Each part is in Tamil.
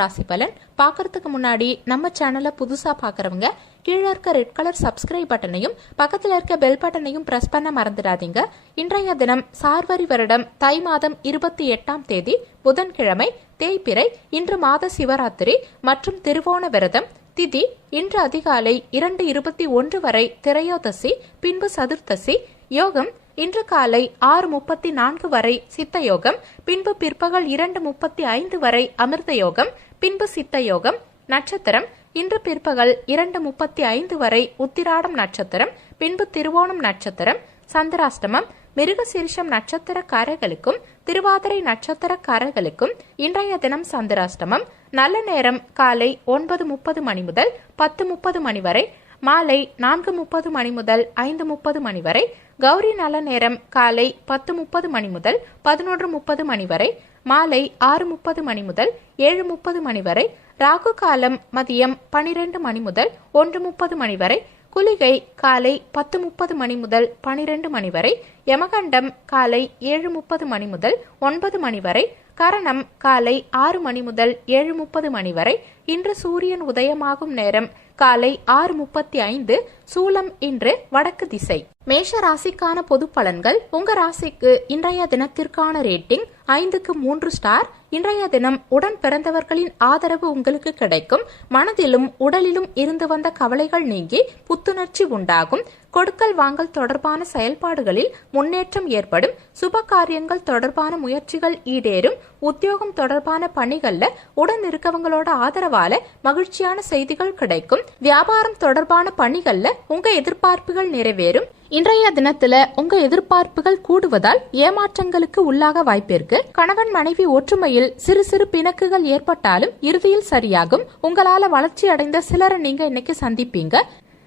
ராசி பலன் பார்க்கறதுக்கு முன்னாடி நம்ம சேனலை புதுசா பாக்குறவங்க கீழே இருக்க ரெட் கலர் சப்ஸ்கிரைப் பட்டனையும் பக்கத்துல இருக்க பெல் பட்டனையும் பிரஸ் பண்ண மறந்துடாதீங்க. இன்றைய தினம் சார்வரி வருடம் தை மாதம் 28ஆம் தேதி புதன்கிழமை தேய்பிறை. இன்று மாத சிவராத்திரி மற்றும் திருவோண விரதம். திதி இன்று அதிகாலை 2:21 வரை திரையோதசி, பின்பு சதுர்த்தசி. யோகம் இன்று காலை 6:34 வரை சித்த யோகம், பின்பு பிற்பகல் 2:35 வரை அமிர்த யோகம், பின்பு சித்த யோகம். நட்சத்திரம் இன்று பிற்பகல் 2:35 வரை உத்திராடம் நட்சத்திரம், பின்பு திருவோணம் நட்சத்திரம். சந்திராஷ்டமம் மிருகசீரிஷம் நட்சத்திரக்காரர்களுக்கும் திருவாதிரை நட்சத்திரக்காரர்களுக்கும் இன்றைய தினம் சந்திராஷ்டமம். நல்ல நேரம் காலை 9:30 மணி முதல் 10:30 மணி வரை, மாலை 4:30 மணி முதல் 5:30 மணி வரை. கௌரி நல்ல நேரம் காலை 10:30 மணி முதல் 11:30 மணி வரை, மாலை 6:30 மணி முதல் 7:30 மணி வரை. ராகு காலம் மதியம் 12 மணி முதல் 1:30 மணி வரை. குளிகை காலை 10:30 மணி முதல் 12 மணி வரை. யமகண்டம் காலை 7:30 மணி முதல் 9 மணி வரை. கரணம் காலை 6 மணி முதல் 7:30 மணி வரை. இன்று சூரியன் உதயமாகும் நேரம் காலை 6:35. சூலம் இன்று வடக்கு திசை. மேஷ ராசிக்கான பொது பலன்கள். உங்க ராசிக்கு இன்றைய தினத்திற்கான ரேட்டிங் 5க்கு 3 ஸ்டார். இன்றைய தினம் உடன் பிறந்தவர்களின் ஆதரவு உங்களுக்கு கிடைக்கும். மனதிலும் உடலிலும் இருந்து வந்த கவலைகள் நீங்கி புத்துணர்ச்சி உண்டாகும். கொடுக்கல் வாங்கல் தொடர்பான செயல்பாடுகளில் முன்னேற்றம் ஏற்படும். சுப காரியங்கள் தொடர்பான முயற்சிகள் ஈடேறும். உத்தியோகம் தொடர்பான பணிகள்ல உடன் இருக்கவங்களோட ஆதரவால மகிழ்ச்சியான செய்திகள் கிடைக்கும். வியாபாரம் தொடர்பான பணிகள்ல உங்க எதிர்பார்ப்புகள் நிறைவேறும். இன்றைய தினத்துல உங்க எதிர்பார்ப்புகள் கூடுவதால் ஏமாற்றங்களுக்கு உள்ளாக வாய்ப்பிருக்கு. கணவன் மனைவி ஒற்றுமையில் சிறு சிறு பிணக்குகள் ஏற்பட்டாலும் இறுதியில் சரியாகும். உங்களால வளர்ச்சி அடைந்த சிலரை நீங்க இன்னைக்கு சந்திப்பீங்க.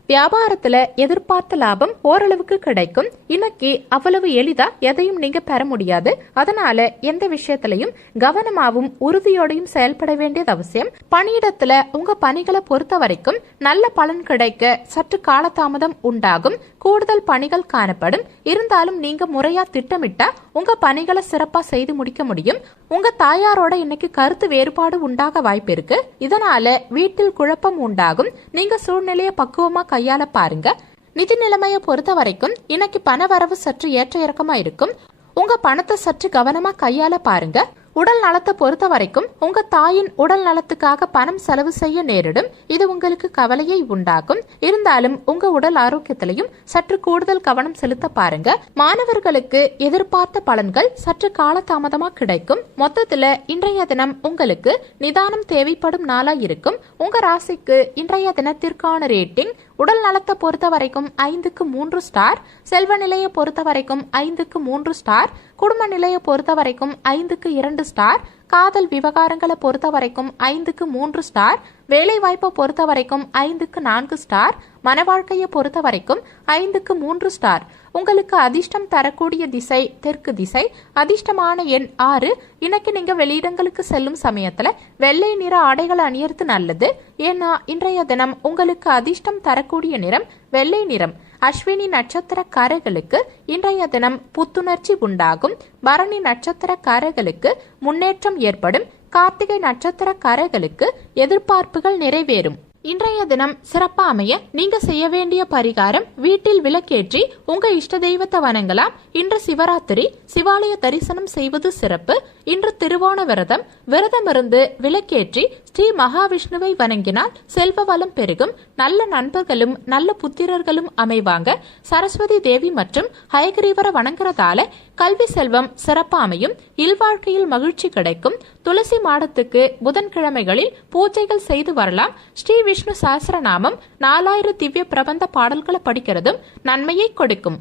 வியாபாரத்துல எதிர்பார்த்த லாபம் ஓரளவுக்கு கிடைக்கும். இன்னைக்கு அவ்வளவு எளிதா எதையும் நீங்க பெற முடியாது. அதனால எந்த விஷயத்திலையும் கவனமாவும் உறுதியோடையும் செயல்பட வேண்டியது அவசியம். பணியிடத்துல உங்க பணிகளை பொறுத்த வரைக்கும் நல்ல பலன் கிடைக்க சற்று காலதாமதம் உண்டாகும். கூடுதல் பணிகள் காணப்படும். இருந்தாலும் நீங்க முறையா திட்டமிட்டா உங்க பணிகளை சிறப்பா செய்து முடிக்க முடியும். உங்க தாயாரோட இன்னைக்கு கருத்து வேறுபாடு உண்டாக வாய்ப்பு இருக்கு. இதனால வீட்டில் குழப்பம் உண்டாகும். நீங்க சூழ்நிலையை பக்குவமா கையாள பாருங்க. நிதி நிலைமையை பொறுத்த வரைக்கும் இன்னைக்கு பண வரவு சற்று ஏற்ற இறக்கமா இருக்கும். உங்க பணத்தை சற்று கவனமா கையாள பாருங்க. உடல் நலத்தை பொறுத்த வரைக்கும் உங்க தாயின் உடல் நலத்துக்காக பணம் செலவு செய்ய நேரிடும். இது உங்களுக்கு கவலையை உண்டாக்கும். இருந்தாலும் உங்க உடல் ஆரோக்கியத்திலையும் சற்று கூடுதல் கவனம் செலுத்த பாருங்க. மாணவர்களுக்கு எதிர்பார்த்த பலன்கள் சற்று காலதாமதமா கிடைக்கும். மொத்தத்துல இன்றைய தினம் உங்களுக்கு நிதானம் தேவைப்படும் நாளா இருக்கும். உங்க ராசிக்கு இன்றைய தினத்திற்கான ரேட்டிங் உடல் நலத்தை பொறுத்த வரைக்கும் 5க்கு 3 ஸ்டார். செல்வ நிலையை பொறுத்த வரைக்கும் 5க்கு 3 ஸ்டார். குடும்ப நிலையை பொறுத்த வரைக்கும் 5க்கு 2 ஸ்டார். காதல் விவகாரங்களை பொறுத்த வரைக்கும் 5க்கு 3 ஸ்டார். வேலை வாய்ப்பை பொறுத்த வரைக்கும் 5க்கு 4 ஸ்டார். மன வாழ்க்கையை பொறுத்த வரைக்கும் 5க்கு 3 ஸ்டார். உங்களுக்கு அதிர்ஷ்டம் தரக்கூடிய திசை தெற்கு திசை. அதிர்ஷ்டமான எண் 6. இன்னைக்கு நீங்க வெளியிடங்களுக்கு செல்லும் சமயத்துல வெள்ளை நிற ஆடைகளை அணியறது நல்லது. ஏன்னா இன்றைய தினம் உங்களுக்கு அதிர்ஷ்டம் தரக்கூடிய நிறம் வெள்ளை நிறம். அஸ்வினி நட்சத்திரக்காரர்களுக்கு இன்றைய தினம் புத்துணர்ச்சி உண்டாகும். பரணி நட்சத்திரக்காரர்களுக்கு முன்னேற்றம் ஏற்படும். கார்த்திகை நட்சத்திரக்காரர்களுக்கு எதிர்பார்ப்புகள் நிறைவேறும். இன்றைய தினம் சிறப்பா அமைய நீங்க செய்ய வேண்டிய பரிகாரம் வீட்டில் விளக்கேற்றி உங்க இஷ்ட தெய்வத்தை வணங்கலாம். இன்று சிவராத்திரி, சிவாலய தரிசனம் செய்வது சிறப்பு. இன்று திருவோண விரதம். விரதமிருந்து விளக்கேற்றி ஸ்ரீ மகாவிஷ்ணுவை வணங்கினால் செல்வ வளம் பெருகும். நல்ல நண்பர்களும் நல்ல புத்திரர்களும் அமைவாங்க. சரஸ்வதி தேவி மற்றும் ஹயகிரீவரை வணங்குறதால கல்வி செல்வம் சிறப்பா அமையும். இல்வாழ்க்கையில் மகிழ்ச்சி கிடைக்கும். துளசி மாடத்துக்கு புதன்கிழமைகளில் பூஜைகள் செய்து வரலாம். ஸ்ரீ விஷ்ணு சஹஸ்ரநாமம் 4000 திவ்ய பிரபந்த பாடல்களை படிக்கிறதும் நன்மையை கொடுக்கும்.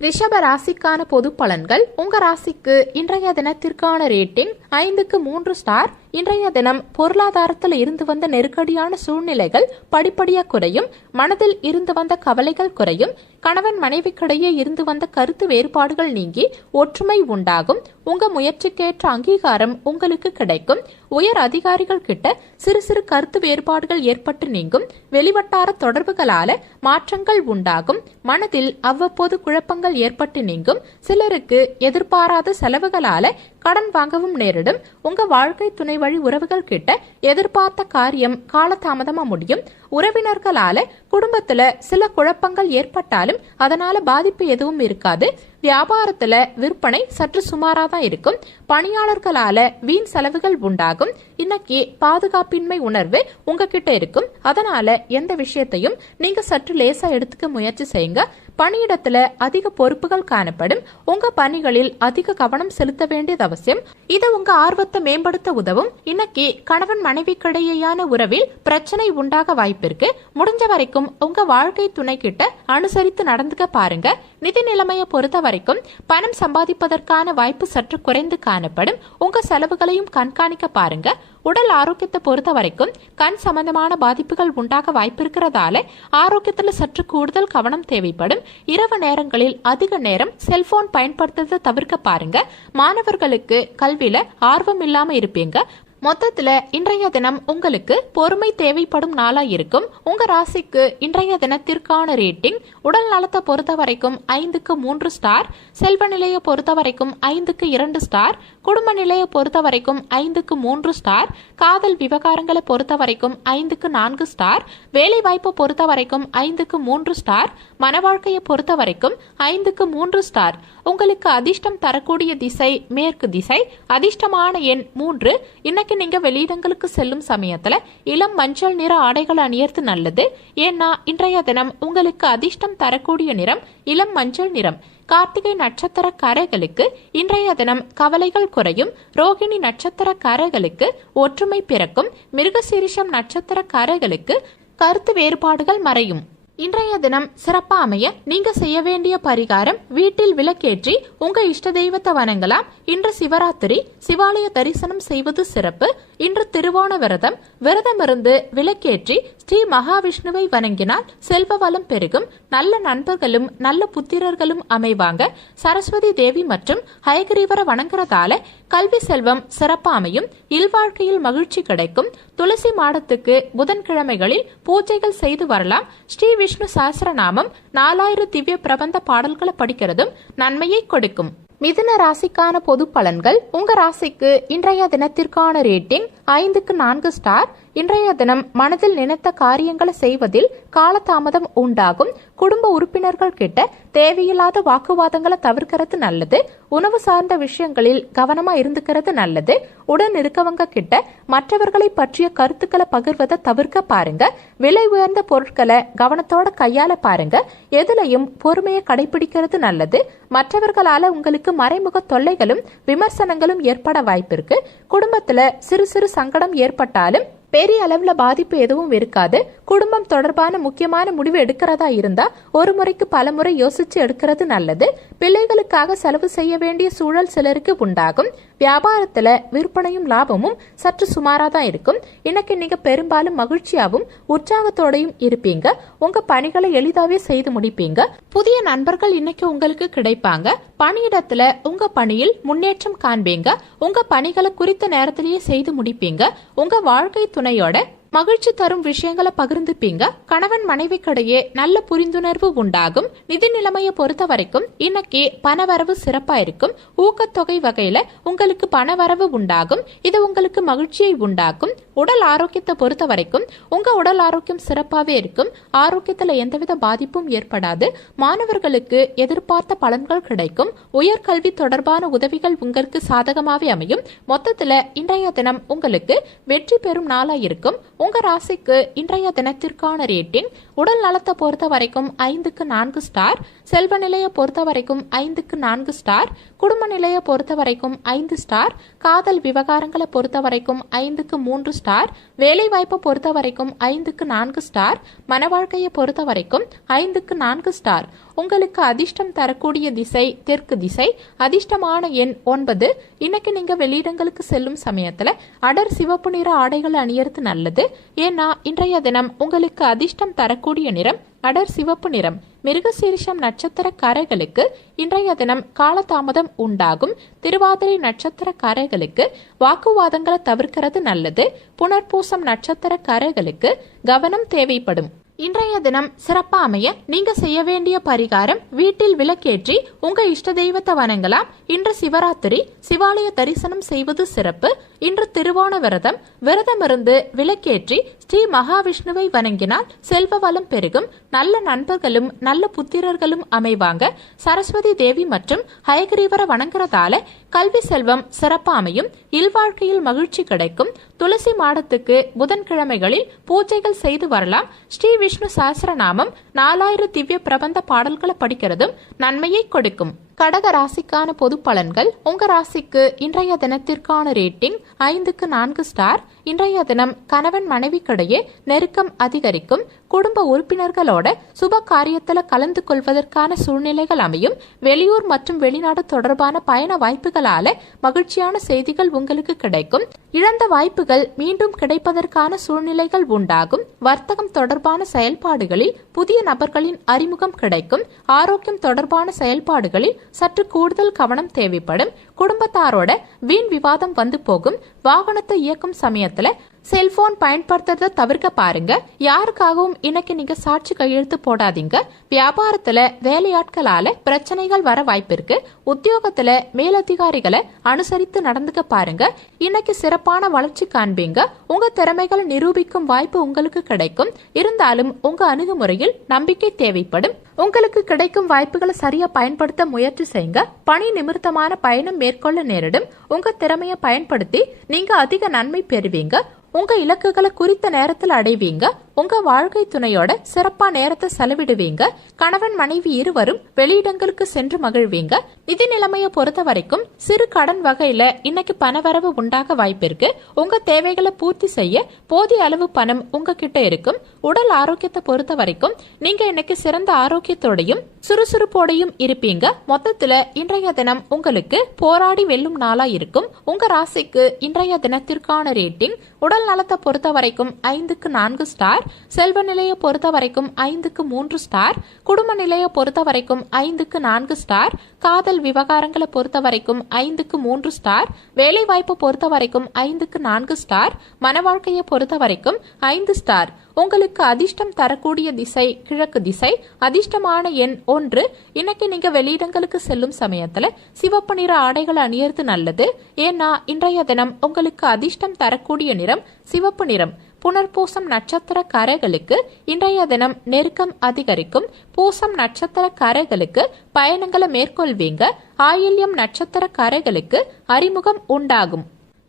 ரிஷப ராசிக்கான பொது பலன்கள். உங்க ராசிக்கு இன்றைய தினத்திற்கான ரேட்டிங் 5க்கு 3 ஸ்டார். இன்றைய தினம் பொருளாதாரத்தில் இருந்து வந்த நெருக்கடியான சூழ்நிலைகள் படிப்படியா குறையும். மனதில் இருந்து வந்த கவலைகள் குறையும். கணவன் மனைவிக்கிடையே இருந்து வந்த கருத்து வேறுபாடுகள் நீங்கி ஒற்றுமை உண்டாகும். உங்க முயற்சிக்கேற்ற அங்கீகாரம் உங்களுக்கு கிடைக்கும். உயர் அதிகாரிகள் கிட்ட சிறு சிறு கருத்து வேறுபாடுகள் ஏற்பட்டு நீங்கும். வெளிவட்டார தொடர்புகளால மாற்றங்கள் உண்டாகும். மனதில் அவ்வப்போது குழப்பங்கள் ஏற்பட்டு நீங்கும். சிலருக்கு எதிர்பாராத செலவுகளால கடன் வாங்கவும் நேரிடும். உங்க வாழ்க்கை துணை வழி உறவுகள் கிட்ட எதிர்பார்த்த காரியம் காலதாமதமா முடியும். உறவினர்களால குடும்பத்துல சில குழப்பங்கள் ஏற்பட்டாலும் அதனால பாதிப்பு எதுவும் இருக்காது. வியாபாரத்துல விற்பனை சற்று சுமாராதான் இருக்கும். பணியாளர்களால வீண் செலவுகள் உண்டாகும். இன்னைக்கு பாதுகாப்பின்மை உணர்வு உங்ககிட்ட இருக்கும். அதனால எந்த விஷயத்தையும் நீங்க சற்று லேசா எடுத்துக்க முயற்சி செய்யுங்க. பணியிடத்துல அதிக பொறுப்புகள் காணப்படும். உங்க பணிகளில் அதிக கவனம் செலுத்த வேண்டியது அவசியம். இது உங்க ஆர்வத்தை மேம்படுத்த உதவும். இன்னைக்கு கணவன் மனைவிக்கிடையேயான உறவில் பிரச்சனை உண்டாக வாய்ப்பிருக்கு. முடிஞ்ச வரைக்கும் உங்க வாழ்க்கை துணை கிட்ட அனுசரித்து நடந்துக்க பாருங்க. நிதி நிலைமையை பொறுத்த வரைக்கும் பணம் சம்பாதிப்பதற்கான வாய்ப்பு சற்று குறைந்து காணப்படும். உங்க செலவுகளையும் கண்காணிக்க பாருங்க. உடல் ஆரோக்கியத்தை பொறுத்த வரைக்கும் கண் சம்பந்தமான பாதிப்புகள் உண்டாக வாய்ப்பு இருக்கிறதால ஆரோக்கியத்துல சற்று கூடுதல் கவனம் தேவைப்படும். இரவு நேரங்களில் அதிக நேரம் செல்போன் பயன்படுத்துறதை தவிர்க்க பாருங்க. மாணவர்களுக்கு கல்வியில ஆர்வம் இல்லாம இருப்பீங்க. மொத்தத்துல இன்றைய தினம் உங்களுக்கு பொறுமை தேவைப்படும் நாளா இருக்கும். உங்க ராசிக்கு இன்றைய தினத்திற்கான ரேட்டிங் உடல் நலத்தை பொறுத்த வரைக்கும் 5க்கு 3 ஸ்டார், செல்வ நிலையை பொறுத்த வரைக்கும் 5க்கு 2 ஸ்டார், குடும்ப நிலையை பொறுத்த வரைக்கும் 5க்கு 3 ஸ்டார், காதல் விவகாரங்களை பொறுத்த வரைக்கும் 5க்கு 4 ஸ்டார், வேலை வாய்ப்பை பொறுத்த வரைக்கும் 5க்கு 3 ஸ்டார், மன வாழ்க்கையை பொறுத்த வரைக்கும் 5க்கு 3 ஸ்டார். உங்களுக்கு அதிர்ஷ்டம் தரக்கூடிய திசை மேற்கு திசை. அதிர்ஷ்டமான எண் 3. இன்னைக்கு நீங்க வெளியிடங்களுக்கு செல்லும் சமயத்துல இளம் மஞ்சள் நிற ஆடைகள் அணியறது நல்லது. ஏன்னா இன்றைய தினம் உங்களுக்கு அதிர்ஷ்டம் தரக்கூடிய நிறம் இளம் மஞ்சள் நிறம். கார்த்திகை நட்சத்திரக்காரர்களுக்கு இன்றைய தினம் கவலைகள் குறையும். ரோகிணி நட்சத்திரக்காரர்களுக்கு ஒற்றுமை பிறக்கும். மிருகசீரிஷம் நட்சத்திரக்காரர்களுக்கு கருத்து வேறுபாடுகள் மறையும். இன்றைய தினம் சிறப்பா அமைய நீங்க செய்ய வேண்டிய பரிகாரம் வீட்டில் விளக்கேற்றி உங்க இஷ்ட தெய்வத்தை வணங்கலாம். இன்று சிவராத்திரி, சிவாலய தரிசனம் செய்வது சிறப்பு. இன்று திருவோண விரதம். விரதமிருந்து விளக்கேற்றி ஸ்ரீ மகாவிஷ்ணுவை வணங்கினால் செல்வ வளம் பெருகும். நல்ல நண்பர்களும் நல்ல புத்திரர்களும் அமைவாங்க. சரஸ்வதி தேவி மற்றும் ஹயகிரீவரை வணங்குறதால கல்வி செல்வம் சிறப்பா அமையும். இல்வாழ்க்கையில் மகிழ்ச்சி கிடைக்கும். துளசி மாடத்துக்கு புதன்கிழமைகளில் பூஜைகள் செய்து வரலாம். ஸ்ரீ விஷ்ணு சஹஸ்ரநாமம் 4000 திவ்ய பிரபந்த பாடல்களை படிக்கிறதும் நன்மையை கொடுக்கும். மிதுன ராசிக்கான பொது பலன்கள். உங்க ராசிக்கு இன்றைய தினத்திற்கான ரேட்டிங் 5க்கு 4 ஸ்டார். இன்றைய தினம் மனதில் நினைத்த காரியங்களை செய்வதில் காலதாமதம் உண்டாகும். குடும்ப உறுப்பினர்கள் கிட்ட தேவையில்லாத வாக்குவாதங்களை தவிர்க்கிறது நல்லது. உணவு சார்ந்த விஷயங்களில் கவனமா இருந்துக்கிறது நல்லது. உடன் இருக்கவங்க கிட்ட மற்றவர்களை பற்றிய கருத்துக்களை பகிர்வதை தவிர்க்க பாருங்க. விலை உயர்ந்த பொருட்களை கவனத்தோட கையாள பாருங்க. எதுலையும் பொறுமையை கடைபிடிக்கிறது நல்லது. மற்றவர்களால உங்களுக்கு மறைமுக தொல்லைகளும் விமர்சனங்களும் ஏற்பட வாய்ப்பிருக்கு. குடும்பத்துல சிறு சிறு சங்கடம் ஏற்பட்டாலும் பெரிய அளவுல பாதிப்பு எதுவும் இருக்காது. குடும்பம் தொடர்பான முக்கியமான முடிவு எடுக்கிறதா இருந்தா ஒரு முறைக்கு பல முறை யோசிச்சு எடுக்கிறது நல்லது. பிள்ளைகளுக்காக செலவு செய்ய வேண்டிய சூழல் சிலருக்கு உண்டாகும். வியாபாரத்துல விற்பனையும் லாபமும் சற்று சுமாராதான் இருக்கும். இன்னைக்கு நீங்க பெரும்பாலும் மகிழ்ச்சியாவும் உற்சாகத்தோடையும் இருப்பீங்க. உங்க பணிகளை எளிதாவே செய்து முடிப்பீங்க. புதிய நண்பர்கள் இன்னைக்கு உங்களுக்கு கிடைப்பாங்க. பணியிடத்துல உங்க பணியில் முன்னேற்றம் காண்பீங்க. உங்க பணிகளை குறித்த நேரத்திலேயே செய்து முடிப்பீங்க. உங்க வாழ்க்கை துணையோட மகிழ்ச்சி தரும் விஷயங்களை பகிர்ந்துப்பீங்க. கணவன் மனைவிக்கிடையே நல்ல புரிந்துணர்வு உண்டாகும். நிதி நிலைமையை பொறுத்த வரைக்கும் இன்னைக்கு பணவரவு சிறப்பா இருக்கும். ஊக்கத்தொகை வகையில உங்களுக்கு பணவரவு உண்டாகும். இது உங்களுக்கு மகிழ்ச்சியை உண்டாக்கும். உடல் ஆரோக்கியத்தை பொறுத்த வரைக்கும் உங்க உடல் ஆரோக்கியம் சிறப்பாவே இருக்கும். ஆரோக்கியத்துல எந்தவித பாதிப்பும் ஏற்படாது. மாணவர்களுக்கு எதிர்பார்த்த பலன்கள் கிடைக்கும். உயர்கல்வி தொடர்பான உதவிகள் உங்களுக்கு சாதகமாவே அமையும். மொத்தத்துல இன்றைய தினம் உங்களுக்கு வெற்றி பெறும் நாளா இருக்கும். உங்க ராசிக்கு இன்றைய தினத்திற்கான ரேட்டிங் உடல் நலத்தை பொறுத்த வரைக்கும் 5க்கு 4 ஸ்டார். செல்வ நிலையை பொறுத்த வரைக்கும் 5க்கு 4 ஸ்டார். குடும்ப நிலையை பொறுத்த வரைக்கும் 5 ஸ்டார். காதல் விவகாரங்களை பொறுத்த வரைக்கும் 5க்கு 3 ஸ்டார். வேலை வாய்ப்பை பொறுத்த வரைக்கும் 5க்கு 4 ஸ்டார். மன வாழ்க்கையை பொறுத்த வரைக்கும் 5க்கு 4 ஸ்டார். உங்களுக்கு அதிர்ஷ்டம் தரக்கூடிய திசை தெற்கு திசை. அதிர்ஷ்டமான எண் 9. இன்னைக்கு நீங்க வெளியிடங்களுக்கு செல்லும் சமயத்துல அடர் சிவப்பு நிற ஆடைகள் அணியறது நல்லது. ஏன்னா இன்றைய தினம் உங்களுக்கு அதிர்ஷ்டம் தரக்கூடிய நிறம் அடர் சிவப்பு நிறம். மிருகசீரிஷம் நட்சத்திரக்காரர்களுக்கு இன்றைய தினம் காலதாமதம் உண்டாகும். திருவாதிரை நட்சத்திரக்காரர்களுக்கு வாக்குவாதங்களை தவிர்க்கிறது நல்லது. புனர்பூசம் நட்சத்திரக்காரர்களுக்கு கவனம் தேவைப்படும். இன்றைய தினம் சிறப்பா அமைய நீங்க செய்ய வேண்டிய பரிகாரம் வீட்டில் விளக்கேற்றி உங்க இஷ்ட தெய்வத்தை வணங்கலாம். இன்று சிவராத்திரி, சிவாலய தரிசனம் செய்வது சிறப்பு. இன்று திருவோண விரதம். விரதமிருந்து விளக்கேற்றி ஸ்ரீ மகாவிஷ்ணுவை வணங்கினால் செல்வ வளம் பெருகும். நல்ல நண்பர்களும் நல்ல புத்திரர்களும் அமைவாங்க. சரஸ்வதி தேவி மற்றும் ஹயகிரீவரை வணங்குறதால கல்வி செல்வம் சிறப்பா அமையும். இல்வாழ்க்கையில் மகிழ்ச்சி கிடைக்கும். துளசி மாடத்துக்கு புதன்கிழமைகளில் பூஜைகள் செய்து வரலாம். ஸ்ரீ விஷ்ணு சஹஸ்ரநாமம் 4000 திவ்ய பிரபந்த பாடல்களை படிக்கிறதும் நன்மையை கொடுக்கும். கடக ராசிக்கான பொது பலன்கள். உங்க ராசிக்கு இன்றைய தினத்திற்கான ரேட்டிங் 5க்கு 4 ஸ்டார். இன்றைய தினம் கணவன் மனைவிக்கிடையே நெருக்கம் அதிகரிக்கும். குடும்ப உறுப்பினர்களோட சுப காரியத்துல கலந்து கொள்வதற்கான சூழ்நிலைகள் அமையும். வெளியூர் மற்றும் வெளிநாடு தொடர்பான பயண வாய்ப்புகளால மகிழ்ச்சியான செய்திகள் உங்களுக்கு கிடைக்கும். இழந்த வாய்ப்புகள் மீண்டும் கிடைப்பதற்கான சூழ்நிலைகள் உண்டாகும். வர்த்தகம் தொடர்பான செயல்பாடுகளில் புதிய நபர்களின் அறிமுகம் கிடைக்கும். ஆரோக்கியம் தொடர்பான செயல்பாடுகளில் சற்று கூடுதல் கவனம் தேவைப்படும். குடும்பத்தாரோட வீண் விவாதம் வந்து போகும். வாகனத்தை இயக்கும் சமயத்துல செல்போன் பயன்படுத்துறத தவிர்க்க பாருங்க. யாருக்காகவும் இன்னைக்கு நீங்க சாட்சி கையெழுத்து போடாதீங்க. வியாபாரத்துல வேலையாட்களால பிரச்சனைகள் வர வாய்ப்பு இருக்கு. உத்தியோகத்துல மேலதிகாரிகளை அனுசரித்து நடந்துக்க பாருங்க. இன்னைக்கு சிறப்பான வளர்ச்சி காண்பீங்க. உங்க திறமைகளை நிரூபிக்கும் வாய்ப்பு உங்களுக்கு கிடைக்கும். இருந்தாலும் உங்க அணுகுமுறையில் நம்பிக்கை தேவைப்படும். உங்களுக்கு கிடைக்கும் வாய்ப்புகளை சரியா பயன்படுத்த முயற்சி செய்யுங்க. பணி நிமித்தமான பயணம் மேற்கொள்ள நேரிடும். உங்க திறமையை பயன்படுத்தி நீங்க அதிக நன்மை பெறுவீங்க. உங்க இலக்குகளை குறித்த நேரத்தில் அடைவீங்க. உங்க வாழ்க்கை துணையோட சிறப்பா நேரத்தை செலவிடுவீங்க. கணவன் மனைவி இருவரும் வெளியிடங்களுக்கு சென்று மகிழ்வீங்க. நிதி நிலைமையை பொறுத்த வரைக்கும் சிறு கடன் வகையில இன்னைக்கு பணவரவு உண்டாக வாய்ப்பு இருக்கு. உங்க தேவைகளை பூர்த்தி செய்ய போதிய அளவு பணம் உங்ககிட்ட இருக்கும். உடல் ஆரோக்கியத்தை பொறுத்த வரைக்கும் நீங்க இன்னைக்கு சிறந்த ஆரோக்கியத்தோடையும் சுறுசுறுப்போடையும் இருப்பீங்க. மொத்தத்துல இன்றைய தினம் உங்களுக்கு போராடி வெல்லும் நாளா இருக்கும். உங்க ராசிக்கு இன்றைய தினத்திற்கான ரேட்டிங் உடல் நலத்தை பொறுத்த வரைக்கும் 5க்கு 4 ஸ்டார். செல்வ நிலையை பொறுத்த வரைக்கும் 5க்கு 3 ஸ்டார். குடும்ப நிலையை பொறுத்த வரைக்கும் 5க்கு 4 ஸ்டார். காதல் விவகாரங்களை பொறுத்த வரைக்கும் 5க்கு 3 ஸ்டார். வேலை வாய்ப்பை பொறுத்த வரைக்கும் 5க்கு 4 ஸ்டார். மன வாழ்க்கையை பொறுத்த வரைக்கும் 5 ஸ்டார். உங்களுக்கு அதிர்ஷ்டம் தரக்கூடிய திசை கிழக்கு திசை. அதிர்ஷ்டமான எண் 1. இன்னைக்கு நீங்க வெளியிடங்களுக்கு செல்லும் சமயத்துல சிவப்பு நிற ஆடைகளை அணியறது நல்லது. ஏன்னா இன்றைய தினம் உங்களுக்கு அதிர்ஷ்டம் தரக்கூடிய நிறம் சிவப்பு நிறம். புனர்பூசம் நட்சத்திரக்காரர்களுக்கு இன்றைய தினம் நெருக்கம் அதிகரிக்கும். பூசம் நட்சத்திரக்காரர்களுக்கு பயணங்களை மேற்கொள்வீங்க. ஆயில்யம் நட்சத்திரக்காரர்களுக்கு அறிமுகம் உண்டாகும்.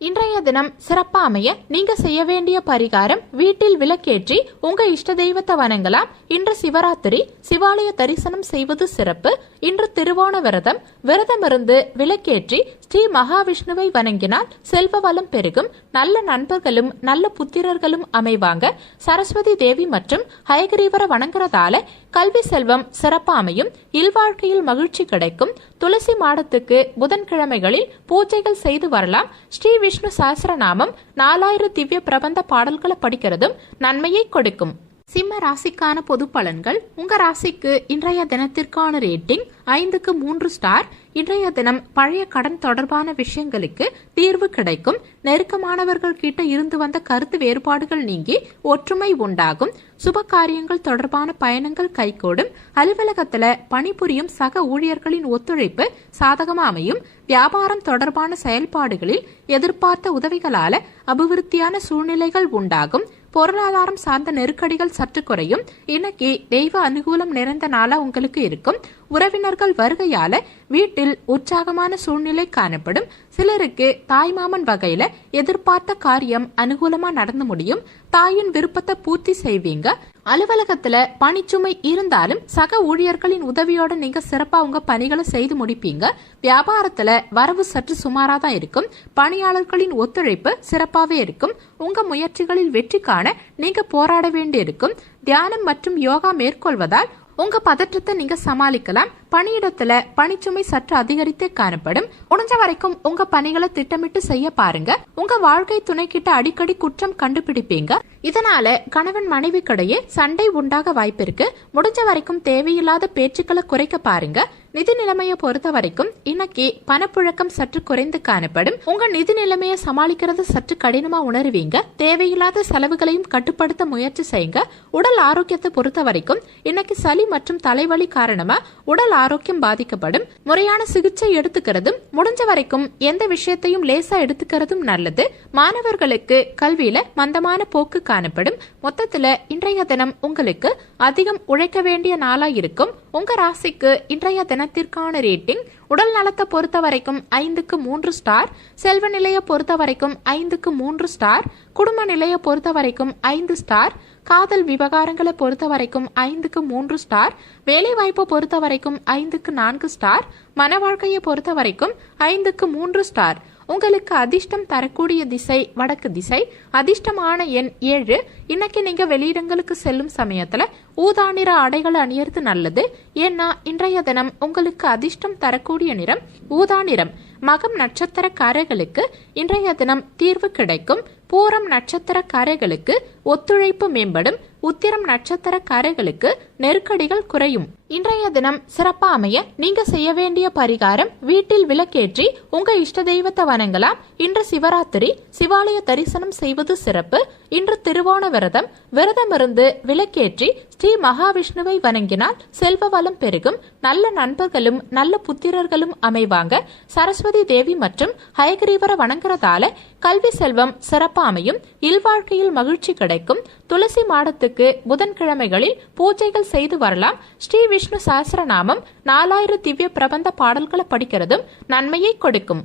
இன்றைய தினம் சிறப்பா அமைய நீங்க செய்ய வேண்டிய பரிகாரம் வீட்டில் விளக்கேற்றி உங்க இஷ்ட தெய்வத்தை வணங்கலாம். இன்று சிவராத்திரி, சிவாலய தரிசனம் செய்வது சிறப்பு. இன்று திருவோண விரதம். விரதமிருந்து விளக்கேற்றி ஸ்ரீ மகாவிஷ்ணுவை வணங்கினால் செல்வ வளம் பெருகும். நல்ல நண்பர்களும் நல்ல புத்திரர்களும் அமைவாங்க. சரஸ்வதி தேவி மற்றும் ஹயகிரீவரை வணங்குறதால கல்வி செல்வம் சிறப்பா அமையும். இல்வாழ்க்கையில் மகிழ்ச்சி கிடைக்கும். துளசி மாடத்துக்கு புதன்கிழமைகளில் பூஜைகள் செய்து வரலாம். ஸ்ரீ விஷ்ணு சஹஸ்ரநாமம் 4000 திவ்ய பிரபந்த பாடல்களை படிக்கிறதும் நன்மையை கொடுக்கும். சிம்ம ராசிக்கான பொது பலன்கள். உங்க ராசிக்கு இன்றைய தினத்திற்கான ரேட்டிங் 5க்கு 3 ஸ்டார். இன்றைய தினம் பழைய கடன் தொடர்பான விஷயங்களுக்கு தீர்வு கிடைக்கும். நெருக்கமானவர்கள் கிட்ட இருந்து வந்த கருத்து வேறுபாடுகள் நீங்கி ஒற்றுமை உண்டாகும். சுப காரியங்கள் தொடர்பான பயணங்கள் கைகூடும். அலுவலகத்துல பணிபுரியும் சக ஊழியர்களின் ஒத்துழைப்பு சாதகமா அமையும். வியாபாரம் தொடர்பான செயல்பாடுகளில் எதிர்பார்த்த உதவிகளால அபிவிருத்தியான சூழ்நிலைகள் உண்டாகும். பொருளாதாரம் சார்ந்த நெருக்கடிகள் சற்று குறையும். இன்னைக்கு தெய்வ அனுகூலம் நிறைந்த நாளா உங்களுக்கு இருக்கும். உறவினர்கள் வருகையால வீட்டில் உற்சாகமான சூழ்நிலை காணப்படும். சிலருக்கு தாய்மாமன் வகையில எதிர்பார்த்த காரியம் அனுகூலமா நடந்து முடியும். தாயின் விருப்பத்தை பூர்த்தி செய்வீங்க. அலுவலகத்துல பணிச்சுமை இருந்தாலும் சக ஊழியர்களின் உதவியோட நீங்க சிறப்பா உங்க பணிகளை செய்து முடிப்பீங்க. வியாபாரத்துல வரவு சற்று சுமாரா தான் இருக்கும். பணியாளர்களின் ஒத்துழைப்பு சிறப்பாவே இருக்கும். உங்க முயற்சிகளில் வெற்றி காண நீங்க போராட வேண்டி இருக்கும். தியானம் மற்றும் யோகா மேற்கொள்வதால் உங்க பதற்றத்தை நீங்க சமாளிக்கலாம். பணியிடத்துல பணிச்சுமை சற்று அதிகரித்தே காணப்படும். முடிஞ்ச வரைக்கும் உங்க பணிகளை திட்டமிட்டு செய்ய பாருங்க. உங்க வாழ்க்கை துணை கிட்ட அடிக்கடி குற்றம் கண்டுபிடிப்பீங்க. இதனால கணவன் மனைவிக்கிடையே சண்டை உண்டாக வாய்ப்பு இருக்கு. முடிஞ்ச வரைக்கும் தேவையில்லாத பேச்சுக்களை குறைக்க பாருங்க. நிதி நிலைமையை பொறுத்த வரைக்கும் இன்னைக்கு பணப்புழக்கம் சற்று குறைந்து காணப்படும். உங்க நிதி நிலைமையை சமாளிக்கிறது சற்று கடினமா உணர்வீங்க. தேவையில்லாத செலவுகளையும் கட்டுப்படுத்த முயற்சி செய்யுங்க. உடல் ஆரோக்கியத்தை பொறுத்த வரைக்கும் இன்னைக்கு சளி மற்றும் தலைவலி காரணமா உடல் ஆரோக்கியம் பாதிக்கப்படும். முறையான சிகிச்சை எடுத்துக்கிறதும் முடிஞ்ச வரைக்கும் எந்த விஷயத்தையும் லேசா எடுத்துக்கிறதும் நல்லது. மாணவர்களுக்கு கல்வியில மந்தமான போக்கு காணப்படும். மொத்தத்துல இன்றைய தினம் உங்களுக்கு அதிகம் உழைக்க வேண்டிய நாளா இருக்கும். உங்க ராசிக்கு இன்றைய தினத்திற்கான ரேட்டிங் உடல் நலத்தை பொறுத்த வரைக்கும் 5க்கு 3 ஸ்டார், செல்வ நிலையை பொறுத்த வரைக்கும் 5க்கு 3 ஸ்டார், குடும்ப நிலையை பொறுத்த வரைக்கும் 5 ஸ்டார், காதல் விவகாரங்களை பொறுத்த வரைக்கும் 5க்கு 3 ஸ்டார், வேலை வாய்ப்பை பொறுத்த வரைக்கும் 5க்கு 4 ஸ்டார், மன வாழ்க்கையை பொறுத்த வரைக்கும் 5க்கு 3 ஸ்டார். உங்களுக்கு அதிர்ஷ்டம் தரக்கூடிய திசை வடக்கு திசை. அதிர்ஷ்டமான எண் 7. இன்னைக்கு நீங்க வெளியிடங்களுக்கு செல்லும் சமயத்துல ஊதா நிற ஆடைகளை அணியறது நல்லது. ஏன்னா இன்றைய தினம் உங்களுக்கு அதிர்ஷ்டம் தரக்கூடிய நிறம் ஊதா நிறம். மகம் நட்சத்திரக்காரர்களுக்கு இன்றைய தினம் தீர்வு கிடைக்கும். பூரம் நட்சத்திரக்காரர்களுக்கு ஒத்துழைப்பு மேம்படும். உத்திரம் நட்சத்திரக்காரர்களுக்கு நெருக்கடிகள் குறையும். இன்றைய தினம் சிறப்பா அமைய நீங்க செய்ய வேண்டிய பரிகாரம், வீட்டில் விளக்கேற்றி உங்க இஷ்ட தெய்வத்தை வணங்கலாம். இன்று சிவராத்திரி, சிவாலய தரிசனம் செய்வது சிறப்பு. இன்று திருவோண விரதம். விரதமிருந்து விளக்கேற்றி ஸ்ரீ மகாவிஷ்ணுவை வணங்கினால் செல்வ வளம் பெருகும். நல்ல நண்பர்களும் நல்ல புத்திரர்களும் அமைவாங்க. சரஸ்வதி தேவி மற்றும் ஹயகிரீவரை வணங்குறதால கல்வி செல்வம் சிறப்பா அமையும். இல்வாழ்க்கையில் மகிழ்ச்சி கிடைக்கும். துளசி மாடத்துக்கு புதன்கிழமைகளில் பூஜைகள் செய்து வரலாம். ஸ்ரீ விஷ்ணு சஹஸ்ரநாமம் 4000 திவ்ய பிரபந்த பாடல்களை படிக்கிறதும் நன்மையை கொடுக்கும்.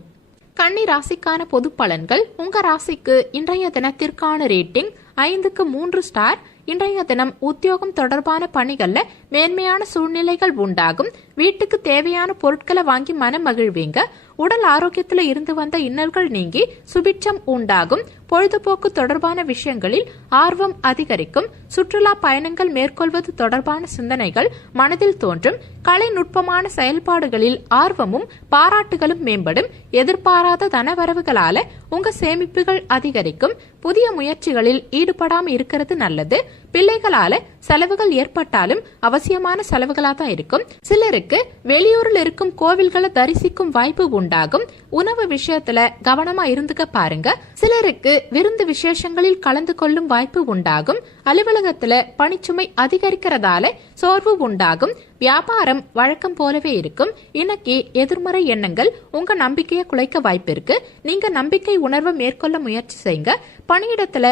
கன்னி ராசிக்கான பொது பலன்கள். உங்க ராசிக்கு இன்றைய தினத்திற்கான ரேட்டிங் 5க்கு 3 ஸ்டார். இன்றைய தினம் உத்தியோகம் தொடர்பான பணிகள்ல மேன்மையான சூழ்நிலைகள் உண்டாகும். வீட்டுக்கு தேவையான பொருட்களை வாங்கி மனம் மகிழ்வீங்க. உடல் ஆரோக்கியத்துல இருந்து வந்த இன்னல்கள் நீங்கி சுபிட்சம் உண்டாகும். பொழுதுபோக்கு தொடர்பான விஷயங்களில் ஆர்வம் அதிகரிக்கும். சுற்றுலா பயணங்கள் மேற்கொள்வது தொடர்பான சிந்தனைகள் மனதில் தோன்றும். கலை நுட்பமான செயல்பாடுகளில் ஆர்வமும் பாராட்டுகளும் மேம்படும். எதிர்பாராத தனவரவுகளால உங்க சேமிப்புகள் அதிகரிக்கும். புதிய முயற்சிகளில் ஈடுபடாம இருக்கிறது நல்லது. பிள்ளைகளால செலவுகள் ஏற்பட்டாலும் அவசியமான செலவுகளா தான் இருக்கும். சிலருக்கு வெளியூரில் இருக்கும் கோவில்களை தரிசிக்கும் வாய்ப்பு உண்டாகும். உணவு விஷயத்துல கவனமா இருந்துக்க பாருங்க. சிலருக்கு விருந்து விசேஷங்களில் கலந்து கொள்ளும் வாய்ப்பு உண்டாகும். அலுவலகத்துல பணிச்சுமை அதிகரிக்கிறதால சோர்வு உண்டாகும். வியாபாரம் வழக்கம் போலவே இருக்கும். இன்னைக்கு எதிர்மறை எண்ணங்கள் உங்க நம்பிக்கையை குலைக்க வாய்ப்பு இருக்கு. நீங்க நம்பிக்கை உணர்வை மேற்கொள்ள முயற்சி செய்யுங்க. பணியிடத்துல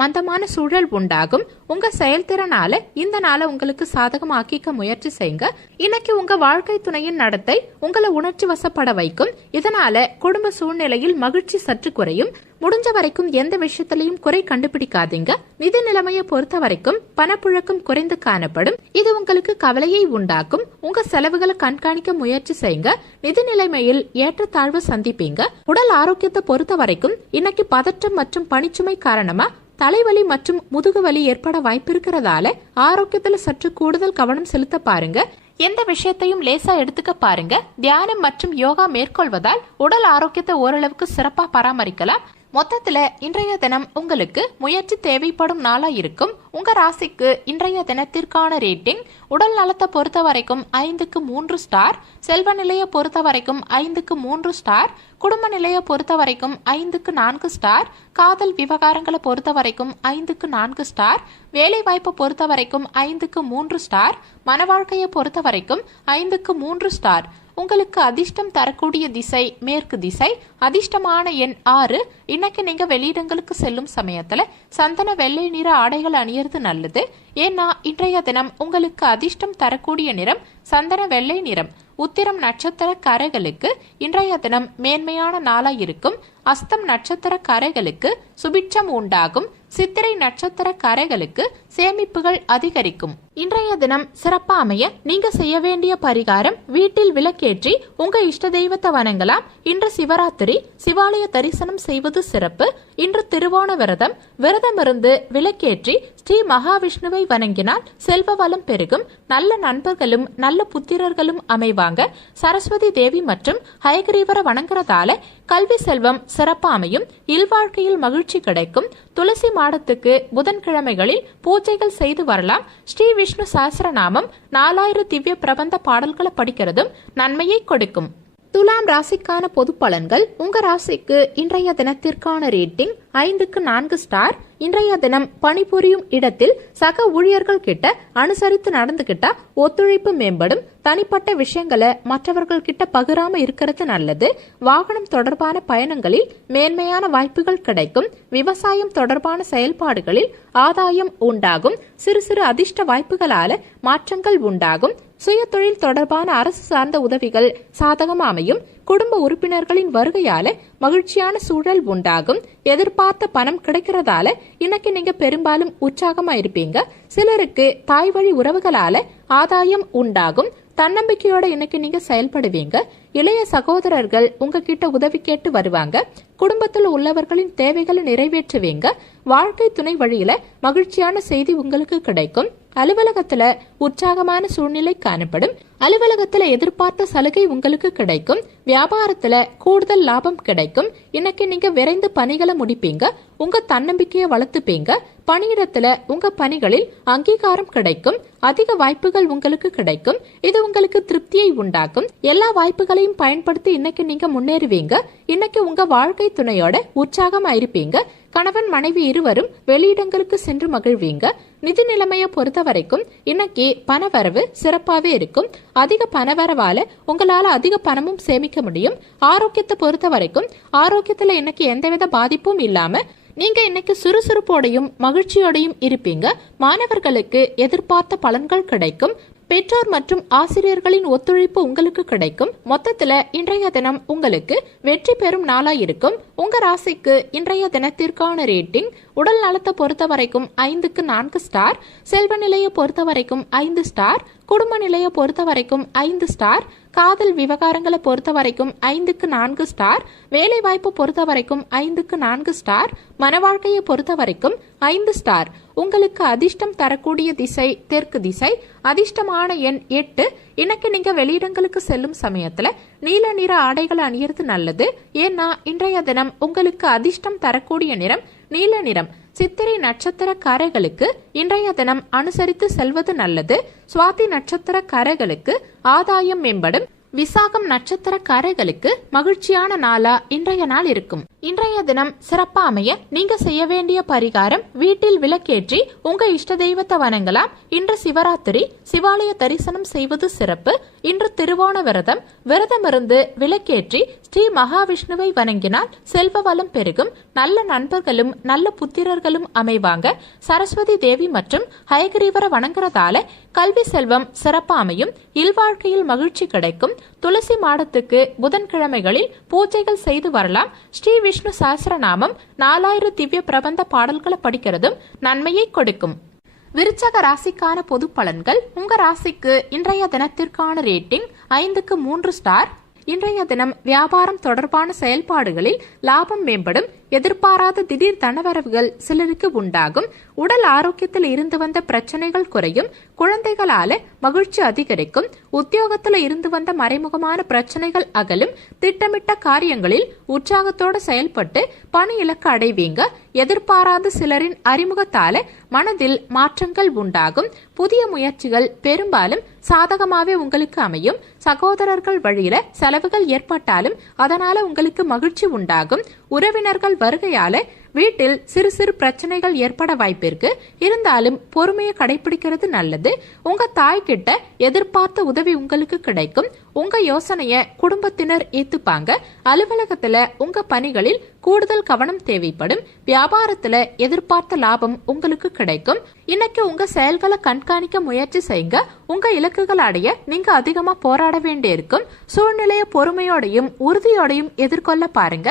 மந்தமான சூழல் உண்டாகும். உங்க செயல்திறனால இந்த நாளை உங்களுக்கு சாதகமாக்கிக்க முயற்சி செய்யுங்க. இன்னைக்கு உங்க வாழ்க்கை துணையின் நடத்தை உங்களை உணர்ச்சி வசப்பட வைக்கும். இதனால குடும்ப சூழ்நிலையில் மகிழ்ச்சி சற்று குறையும். முடிஞ்ச வரைக்கும் எந்த விஷயத்திலையும் குறை கண்டுபிடிக்காதீங்க. நிதி நிலைமையை பொறுத்த வரைக்கும் பணப்புழக்கம் குறைந்து காணப்படும். இது உங்களுக்கு கவலையை உண்டாக்கும். உங்க செலவுகளை கண்காணிக்க முயற்சி செய்யுங்க. நிதி நிலைமையில் ஏற்றத்தாழ்வு சந்திப்பீங்க. உடல் ஆரோக்கியத்தை பொறுத்த வரைக்கும் இன்னைக்கு பதற்றம் மற்றும் பணிச்சுமை காரணமா தலைவலி மற்றும் முதுகு வலி ஏற்பட வாய்ப்பு இருக்கிறதால ஆரோக்கியத்துல சற்று கூடுதல் கவனம் செலுத்த பாருங்க. எந்த விஷயத்தையும் லேசா எடுத்துக்க பாருங்க. தியானம் மற்றும் யோகா மேற்கொள்வதால் உடல் ஆரோக்கியத்தை ஓரளவுக்கு சிறப்பா பராமரிக்கலாம். மொத்தத்துல இன்றைய தினம் உங்களுக்கு முயற்சி தேவைப்படும் நாளா இருக்கும். உங்க ராசிக்கு இன்றைய தினத்திற்கான ரேட்டிங் உடல் நலத்தை பொறுத்த வரைக்கும் 5க்கு 3 ஸ்டார், செல்வ நிலையை பொறுத்த வரைக்கும் 5க்கு 3 ஸ்டார், குடும்ப நிலையை பொறுத்த வரைக்கும் 5க்கு 4 ஸ்டார், காதல் விவகாரங்களை பொறுத்த வரைக்கும் 5க்கு 4 ஸ்டார், வேலை வாய்ப்பை பொறுத்த வரைக்கும் 5க்கு 3 ஸ்டார், மன வாழ்க்கையை பொறுத்த வரைக்கும் 5க்கு 3 ஸ்டார். உங்களுக்கு அதிர்ஷ்டம் தரக்கூடிய திசை மேற்கு திசை. அதிர்ஷ்டமான எண் 6. இன்னைக்கு நீங்க வெளியிடங்களுக்கு செல்லும் சமயத்துல சந்தன வெள்ளை நிற ஆடைகள் அணியறது நல்லது. ஏன்னா இன்றைய தினம் உங்களுக்கு அதிர்ஷ்டம் தரக்கூடிய நிறம் சந்தன வெள்ளை நிறம். உத்திரம் நட்சத்திரக்காரர்களுக்கு இன்றைய தினம் மேன்மையான நாளா இருக்கும். அஸ்தம் நட்சத்திரக்காரர்களுக்கு சுபிட்சம் உண்டாகும். சித்திரை நட்சத்திரக்காரர்களுக்கு சேமிப்புகள் அதிகரிக்கும். இன்றைய தினம் சிறப்பா அமைய நீங்க செய்ய வேண்டிய பரிகாரம், வீட்டில் விளக்கேற்றி உங்க இஷ்ட தெய்வத்தை வணங்கலாம். இன்று சிவராத்திரி, சிவாலய தரிசனம் செய்வது சிறப்பு. இன்று திருவோண விரதம். விரதமிருந்து விளக்கேற்றி ஸ்ரீ மகாவிஷ்ணுவை வணங்கினால் செல்வ வளம் பெருகும். நல்ல நண்பர்களும் நல்ல புத்திரர்களும் அமைவாங்க. சரஸ்வதி தேவி மற்றும் ஹயகிரீவரை வணங்குறதால கல்வி செல்வம் சிறப்பா அமையும். இல்வாழ்க்கையில் மகிழ்ச்சி கிடைக்கும். துளசி மாடத்துக்கு புதன்கிழமைகளில் பூஜைகள் செய்து வரலாம். ஸ்ரீ விஷ்ணு சஹஸ்ரநாமம் 4000 திவ்ய பிரபந்த பாடல்களை படிக்கிறதும் நன்மையை கொடுக்கும். துலாம் ராசிக்கான பொது பலன்கள். உங்க ராசிக்கு இன்றைய தினத்திற்கான ரேட்டிங் 5க்கு 4 ஸ்டார். இன்றைய தினம் பணிபுரியும் இடத்தில் சக ஊழியர்கள் கிட்ட அனுசரித்து நடந்துகிட்டா ஒத்துழைப்பு மேம்படும். தனிப்பட்ட விஷயங்களை மற்றவர்கள் கிட்ட பகிராம இருக்கிறது நல்லது. வாகனம் தொடர்பான பயணங்களில் மேன்மையான வாய்ப்புகள் கிடைக்கும். விவசாயம் தொடர்பான செயல்பாடுகளில் ஆதாயம் உண்டாகும். சிறு சிறு அதிர்ஷ்ட வாய்ப்புகளால மாற்றங்கள் உண்டாகும். சுய தொழில் தொடர்பான அரசு சார்ந்த உதவிகள் சாதகம் அமையும். குடும்ப உறுப்பினர்களின் வருகையால மகிழ்ச்சியான சூழல் உண்டாகும். எதிர்பார்த்த பணம் கிடைக்கிறதால இன்னைக்கு நீங்க பெரும்பாலும் உற்சாகமா இருப்பீங்க. சிலருக்கு தாய் வழி உறவுகளால ஆதாயம் உண்டாகும். தன்னம்பிக்கையோட இன்னைக்கு நீங்க செயல்படுவீங்க. இளைய சகோதரர்கள் உங்ககிட்ட உதவி கேட்டு வருவாங்க. குடும்பத்தில் உள்ளவர்களின் தேவைகளை நிறைவேற்றுவீங்க. வாழ்க்கை துணை வழியில மகிழ்ச்சியான செய்தி உங்களுக்கு கிடைக்கும். அலுவலகத்துல உற்சாகமான சூழ்நிலை காணப்படும். அலுவலகத்துல எதிர்பார்த்த சலுகை உங்களுக்கு கிடைக்கும். வியாபாரத்துல கூடுதல் லாபம் கிடைக்கும். இன்னைக்கு நீங்க விரைந்து பணிகளை முடிப்பீங்க. உங்க தன்னம்பிக்கையை வளர்த்துப்பீங்க. பணியிடத்துல உங்க பணிகளில் அங்கீகாரம் கிடைக்கும். அதிக வாய்ப்புகள் உங்களுக்கு கிடைக்கும். இது உங்களுக்கு திருப்தியை உண்டாக்கும். எல்லா வாய்ப்புகளையும் பயன்படுத்தி இன்னைக்கு நீங்க முன்னேறுவீங்க. இன்னைக்கு உங்க வாழ்க்கை துணையோட உற்சாகமா இருப்பீங்க. கணவன் மனைவி இருவரும் வெளியிடங்களுக்கு சென்று மகிழ்வீங்க. நிதி நிலைமையை பொறுத்த வரைக்கும் இன்னைக்கு பணவரவு சிறப்பாவே இருக்கும். அதிக பணவரவால உங்களால அதிக பணமும் சேமிக்க முடியும். ஆரோக்கியத்தை பொறுத்த வரைக்கும் ஆரோக்கியத்துல இன்னைக்கு எந்தவித பாதிப்பும் இல்லாம நீங்க இன்னைக்கு சுறுசுறுப்போடையும் மகிழ்ச்சியோடையும் இருப்பீங்க. மாணவர்களுக்கு எதிர்பார்த்த பலன்கள் கிடைக்கும். பெற்றோர் மற்றும் ஆசிரியர்களின் ஒத்துழைப்பு உங்களுக்கு கிடைக்கும். மொத்தத்துல இன்றைய தினம் உங்களுக்கு வெற்றி பெறும் நாளா இருக்கும். உங்க ராசிக்கு இன்றைய தினத்திற்கான ரேட்டிங் உடல் நலத்தை பொறுத்த வரைக்கும் 5க்கு 4 ஸ்டார். செல்வ நிலையை பொறுத்த வரைக்கும் 5 ஸ்டார். குடும்ப நிலையை பொறுத்த வரைக்கும் 5 ஸ்டார். காதல் விவகாரங்களை பொறுத்த வரைக்கும் 5க்கு 4 ஸ்டார். வேலை வாய்ப்பு பொறுத்த வரைக்கும் 5க்கு 4 ஸ்டார். மன வாழ்க்கையை பொறுத்த வரைக்கும் 5 ஸ்டார். உங்களுக்கு அதிர்ஷ்டம் தரக்கூடிய திசை தெற்கு திசை. அதிர்ஷ்டமான எண் 8. இன்னைக்கு நீங்க வெளியிடங்களுக்கு செல்லும் சமயத்துல நீல நிற ஆடைகளை அணியறது நல்லது. ஏன்னா இன்றைய தினம் உங்களுக்கு அதிர்ஷ்டம் தரக்கூடிய நிறம் நீல நிறம். சித்திரை நட்சத்திரக்காரர்களுக்கு இன்றைய தினம் அனுசரித்து செல்வது நல்லது. சுவாதி நட்சத்திரக்காரர்களுக்கு ஆதாயம் மேம்படும். விசாகம் நட்சத்திரக்காரர்களுக்கு மகிழ்ச்சியான நாளா இன்றைய நாள் இருக்கும். இன்றைய தினம் சிறப்பா அமைய நீங்க செய்ய வேண்டிய பரிகாரம் வீட்டில் விளக்கேற்றி உங்க இஷ்ட தெய்வத்தை வணங்கலாம். இன்று சிவராத்திரி, சிவாலய தரிசனம் செய்வது சிறப்பு. இன்று திருவோண விரதம். விரதமிருந்து விளக்கேற்றி ஸ்ரீ மகாவிஷ்ணுவை வணங்கினால் செல்வ வளம் பெருகும். நல்ல நண்பர்களும் நல்ல புத்திரர்களும் அமைவாங்க. சரஸ்வதி தேவி மற்றும் ஹயகிரீவரை வணங்குறதால கல்வி செல்வம் சிறப்பா அமையும். இல்வாழ்க்கையில் மகிழ்ச்சி கிடைக்கும். துளசி மாடத்துக்கு புதன்கிழமைகளில் பூஜைகள் செய்து வரலாம். ஸ்ரீ விஷ்ணு சஹஸ்ரநாமம் 4000 திவ்ய பிரபந்த பாடல்களை படிக்கிறதும் நன்மையை கொடுக்கும். விருச்சக ராசிக்கான பொது பலன்கள். உங்க ராசிக்கு இன்றைய தினத்திற்கான ரேட்டிங் 5க்கு 3 ஸ்டார். இன்றைய தினம் வியாபாரம் தொடர்பான செயல்பாடுகளில் லாபம் மேம்படும். எதிர்பாராத திடீர் தனவரவுகள் சிலருக்கு உண்டாகும். உடல் ஆரோக்கியத்தில் இருந்து வந்த பிரச்சனைகள் குறையும். குழந்தைகளால மகிழ்ச்சி அதிகரிக்கும். உத்தியோகத்தில் இருந்து வந்த மறைமுகமான பிரச்சனைகள் அகலும். திட்டமிட்ட காரியங்களில் உற்சாகத்தோடு செயல்பட்டு பணி இலக்கு அடைவீங்க. எதிர்பாராத சிலரின் அறிமுகத்தால மனதில் மாற்றங்கள் உண்டாகும். புதிய முயற்சிகள் பெரும்பாலும் சாதகமாவே உங்களுக்கு அமையும். சகோதரர்கள் வழியில செலவுகள் ஏற்பட்டாலும் அதனால உங்களுக்கு மகிழ்ச்சி உண்டாகும். உறவினர்கள் வருகையால வீட்டில் சிறு சிறு பிரச்சனைகள் ஏற்பட வாய்ப்பிருக்கு. இருந்தாலும் பொறுமையை கடைபிடிக்கிறது நல்லது. உங்க தாய்கிட்ட எதிர்பார்த்த உதவி உங்களுக்கு கிடைக்கும். உங்க யோசனைய குடும்பத்தினர் ஏத்துப்பாங்க. அலுவலகத்துல உங்க பணிகளில் கூடுதல் கவனம் தேவைப்படும். வியாபாரத்துல எதிர்பார்த்த லாபம் உங்களுக்கு கிடைக்கும். இன்னைக்கு உங்க செயல்களை கண்காணிக்க முயற்சி செய்யுங்க. உங்க இலக்குகள் அடைய நீங்க அதிகமா போராட வேண்டியிருக்கும். சூழ்நிலையை பொறுமையோடையும் உறுதியோடையும் எதிர்கொள்ள பாருங்க.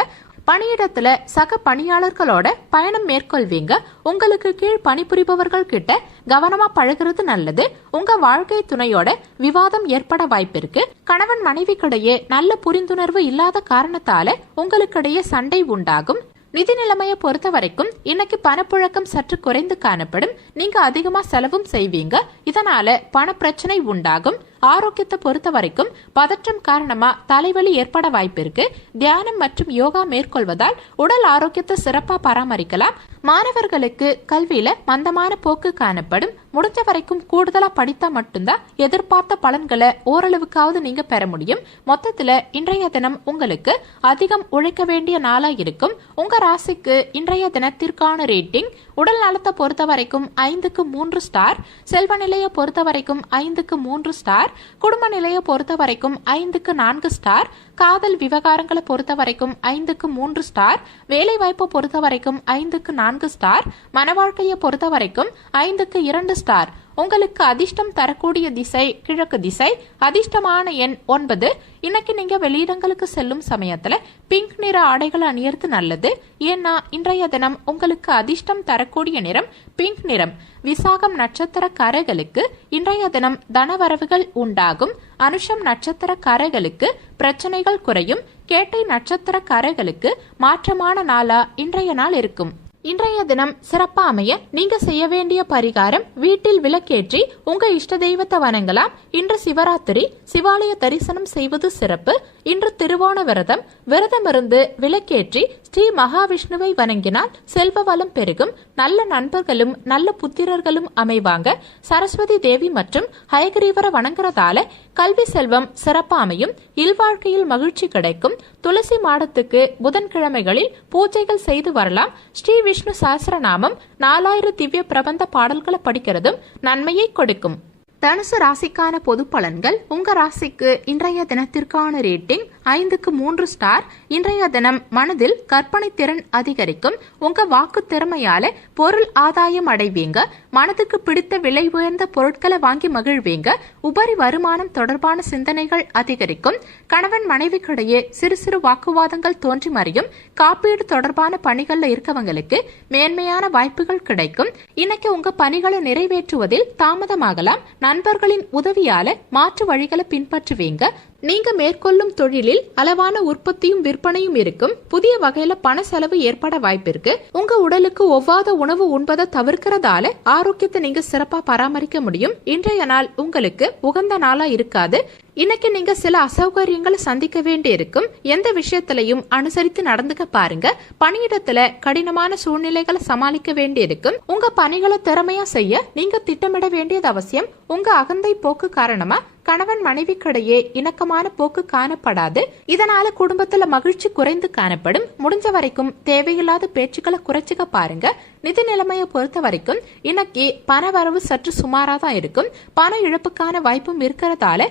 பணியிடத்துல சக பணியாளர்களோட பயணம் மேற்கொள்வீங்க. உங்களுக்கு கீழ் பணிபுரிபவர்கள் கிட்ட கவனமா பழகிறது நல்லது. உங்க வாழ்க்கை துணையோட விவாதம் ஏற்பட வாய்ப்பிருக்கு. கணவன் மனைவிக்கிடையே நல்ல புரிந்துணர்வு இல்லாத காரணத்தால உங்களுக்கிடையே சண்டை உண்டாகும். நிதி நிலைமையை பொறுத்த வரைக்கும் இன்னைக்கு பணப்புழக்கம் சற்று குறைந்து காணப்படும். நீங்க அதிகமா செலவும் செய்வீங்க. இதனால பண பிரச்சனை உண்டாகும். ஆரோக்கியத்தை பொறுத்த வரைக்கும் பதற்றம் காரணமா தலைவலி ஏற்பட வாய்ப்பு இருக்கு. தியானம் மற்றும் யோகா மேற்கொள்வதால் உடல் ஆரோக்கியத்தை சிறப்பா பராமரிக்கலாம். மாணவர்களுக்கு கல்வியில மந்தமான போக்கு காணப்படும். முடிஞ்ச வரைக்கும் கூடுதலா படித்தா மட்டும்தான் எதிர்பார்த்த பலன்களை ஓரளவுக்காவது நீங்க பெற முடியும். மொத்தத்துல இன்றைய தினம் உங்களுக்கு அதிகம் உழைக்க வேண்டிய நாளா இருக்கும். உங்க ராசிக்கு இன்றைய தினத்திற்கான ரேட்டிங் உடல் நலத்தை பொறுத்த வரைக்கும் 5க்கு 3 ஸ்டார், செல்வ நிலையை பொறுத்த வரைக்கும் 5க்கு 3 ஸ்டார், குடும்ப நிலையை பொறுத்த வரைக்கும் 5க்கு 4 ஸ்டார், காதல் விவகாரங்களை பொறுத்த வரைக்கும் 5க்கு 3 ஸ்டார், வேலை வாய்ப்பை பொறுத்த வரைக்கும் 5க்கு 4 ஸ்டார், மன வாழ்க்கையை பொறுத்த வரைக்கும் 5க்கு 2 ஸ்டார். உங்களுக்கு அதிர்ஷ்டம் தரக்கூடிய திசை கிழக்கு திசை. அதிர்ஷ்டமான எண் 9. இன்னைக்கு நீங்க வெளியிடங்களுக்கு செல்லும் சமயத்துல பிங்க் நிற ஆடைகள் அணியறது நல்லது. ஏன்னா இன்றைய தினம் உங்களுக்கு அதிர்ஷ்டம் தரக்கூடிய நிறம் பிங்க் நிறம். விசாகம் நட்சத்திரக்காரர்களுக்கு இன்றைய தினம் தனவரவுகள் உண்டாகும். அனுஷம் நட்சத்திரக்காரர்களுக்கு பிரச்சனைகள் குறையும். கேட்டை நட்சத்திரக்காரர்களுக்கு மாற்றமான நாளா இன்றைய நாள் இருக்கும். இன்றைய தினம் சிறப்பா அமைய நீங்க செய்ய வேண்டிய பரிகாரம் வீட்டில் விளக்கேற்றி உங்க இஷ்ட தெய்வத்தை வணங்கலாம். இன்று சிவராத்திரி, சிவாலய தரிசனம் செய்வது சிறப்பு. இன்று திருவோண விரதம். விரதமிருந்து விளக்கேற்றி ஸ்ரீ மகாவிஷ்ணுவை வணங்கினால் செல்வ வளம் பெருகும். நல்ல நண்பர்களும் நல்ல புத்திரர்களும் அமைவாங்க. சரஸ்வதி தேவி மற்றும் ஹயகிரீவரை வணங்குறதால கல்வி செல்வம் சிறப்பா அமையும். இல்வாழ்க்கையில் மகிழ்ச்சி கிடைக்கும். துளசி மாடத்துக்கு புதன்கிழமைகளில் பூஜைகள் செய்து வரலாம். ஸ்ரீ விஷ்ணு சஹஸ்ரநாமம் 4000 திவ்ய பிரபந்த பாடல்களை படிக்கிறதும் நன்மையை கொடுக்கும். தனுசு ராசிக்கான பொது பலன்கள். உங்க ராசிக்கு இன்றைய தினத்திற்கான ரேட்டிங் 5க்கு 3 ஸ்டார். இன்றைய தினம் மனதில் கற்பனை திறன் அதிகரிக்கும். உங்க வாக்கு திறமையால பொருள் ஆதாயம் அடைவீங்க. மனதுக்கு பிடித்த விலை உயர்ந்த பொருட்களை வாங்கி மகிழ்வீங்க. உபரி வருமானம் தொடர்பான சிந்தனைகள் அதிகரிக்கும். கணவன் மனைவிக்கிடையே சிறு சிறு வாக்குவாதங்கள் தோன்றி மறையும். காப்பீடு தொடர்பான பணிகள்ல இருக்கவங்களுக்கு மேன்மையான வாய்ப்புகள் கிடைக்கும். இன்னைக்கு உங்க பணிகளை நிறைவேற்றுவதில் தாமதமாகலாம். நண்பர்களின் உதவியால மாற்று வழிகளை பின்பற்றுவீங்க. நீங்க மேற்கொள்ளும் தொழிலில் அளவான உற்பத்தியும் விற்பனையும் இருக்கும். புதிய வகையில பண செலவு ஏற்பட வாய்ப்பு இருக்கு. உங்க உடலுக்கு ஒவ்வாத உணவு உண்பதை தவிர்க்கிறதால ஆரோக்கியத்தை நீங்க சிறப்பா பராமரிக்க முடியும். இன்றைய நாள் உங்களுக்கு உகந்த நாளா இருக்காது. இன்னைக்கு நீங்க சில அசௌகரியங்களை சந்திக்க வேண்டி இருக்கும். எந்த விஷயத்திலையும் அனுசரித்து நடந்துக்க பாருங்க. பணியிடத்துல கடினமான சூழ்நிலைகளை சமாளிக்க வேண்டி இருக்கும். உங்க பணிகளை திறமையா செய்ய நீங்க திட்டமிட வேண்டியது அவசியம். உங்க அகந்தை போக்கு காரணமா கணவன் மனைவிக்கிடையே இணக்கமான போக்கு காணப்படாது. இதனால குடும்பத்துல மகிழ்ச்சி குறைந்து காணப்படும். முடிஞ்ச வரைக்கும் தேவையில்லாத பேச்சுக்களை குறைச்சிக்க பாருங்க. நிதி நிலைமையை பொறுத்த வரைக்கும் இன்னைக்கு பண வரவு சற்று சுமாரா தான் இருக்கும். பண இழப்புக்கான வாய்ப்பும் இருக்கிறதால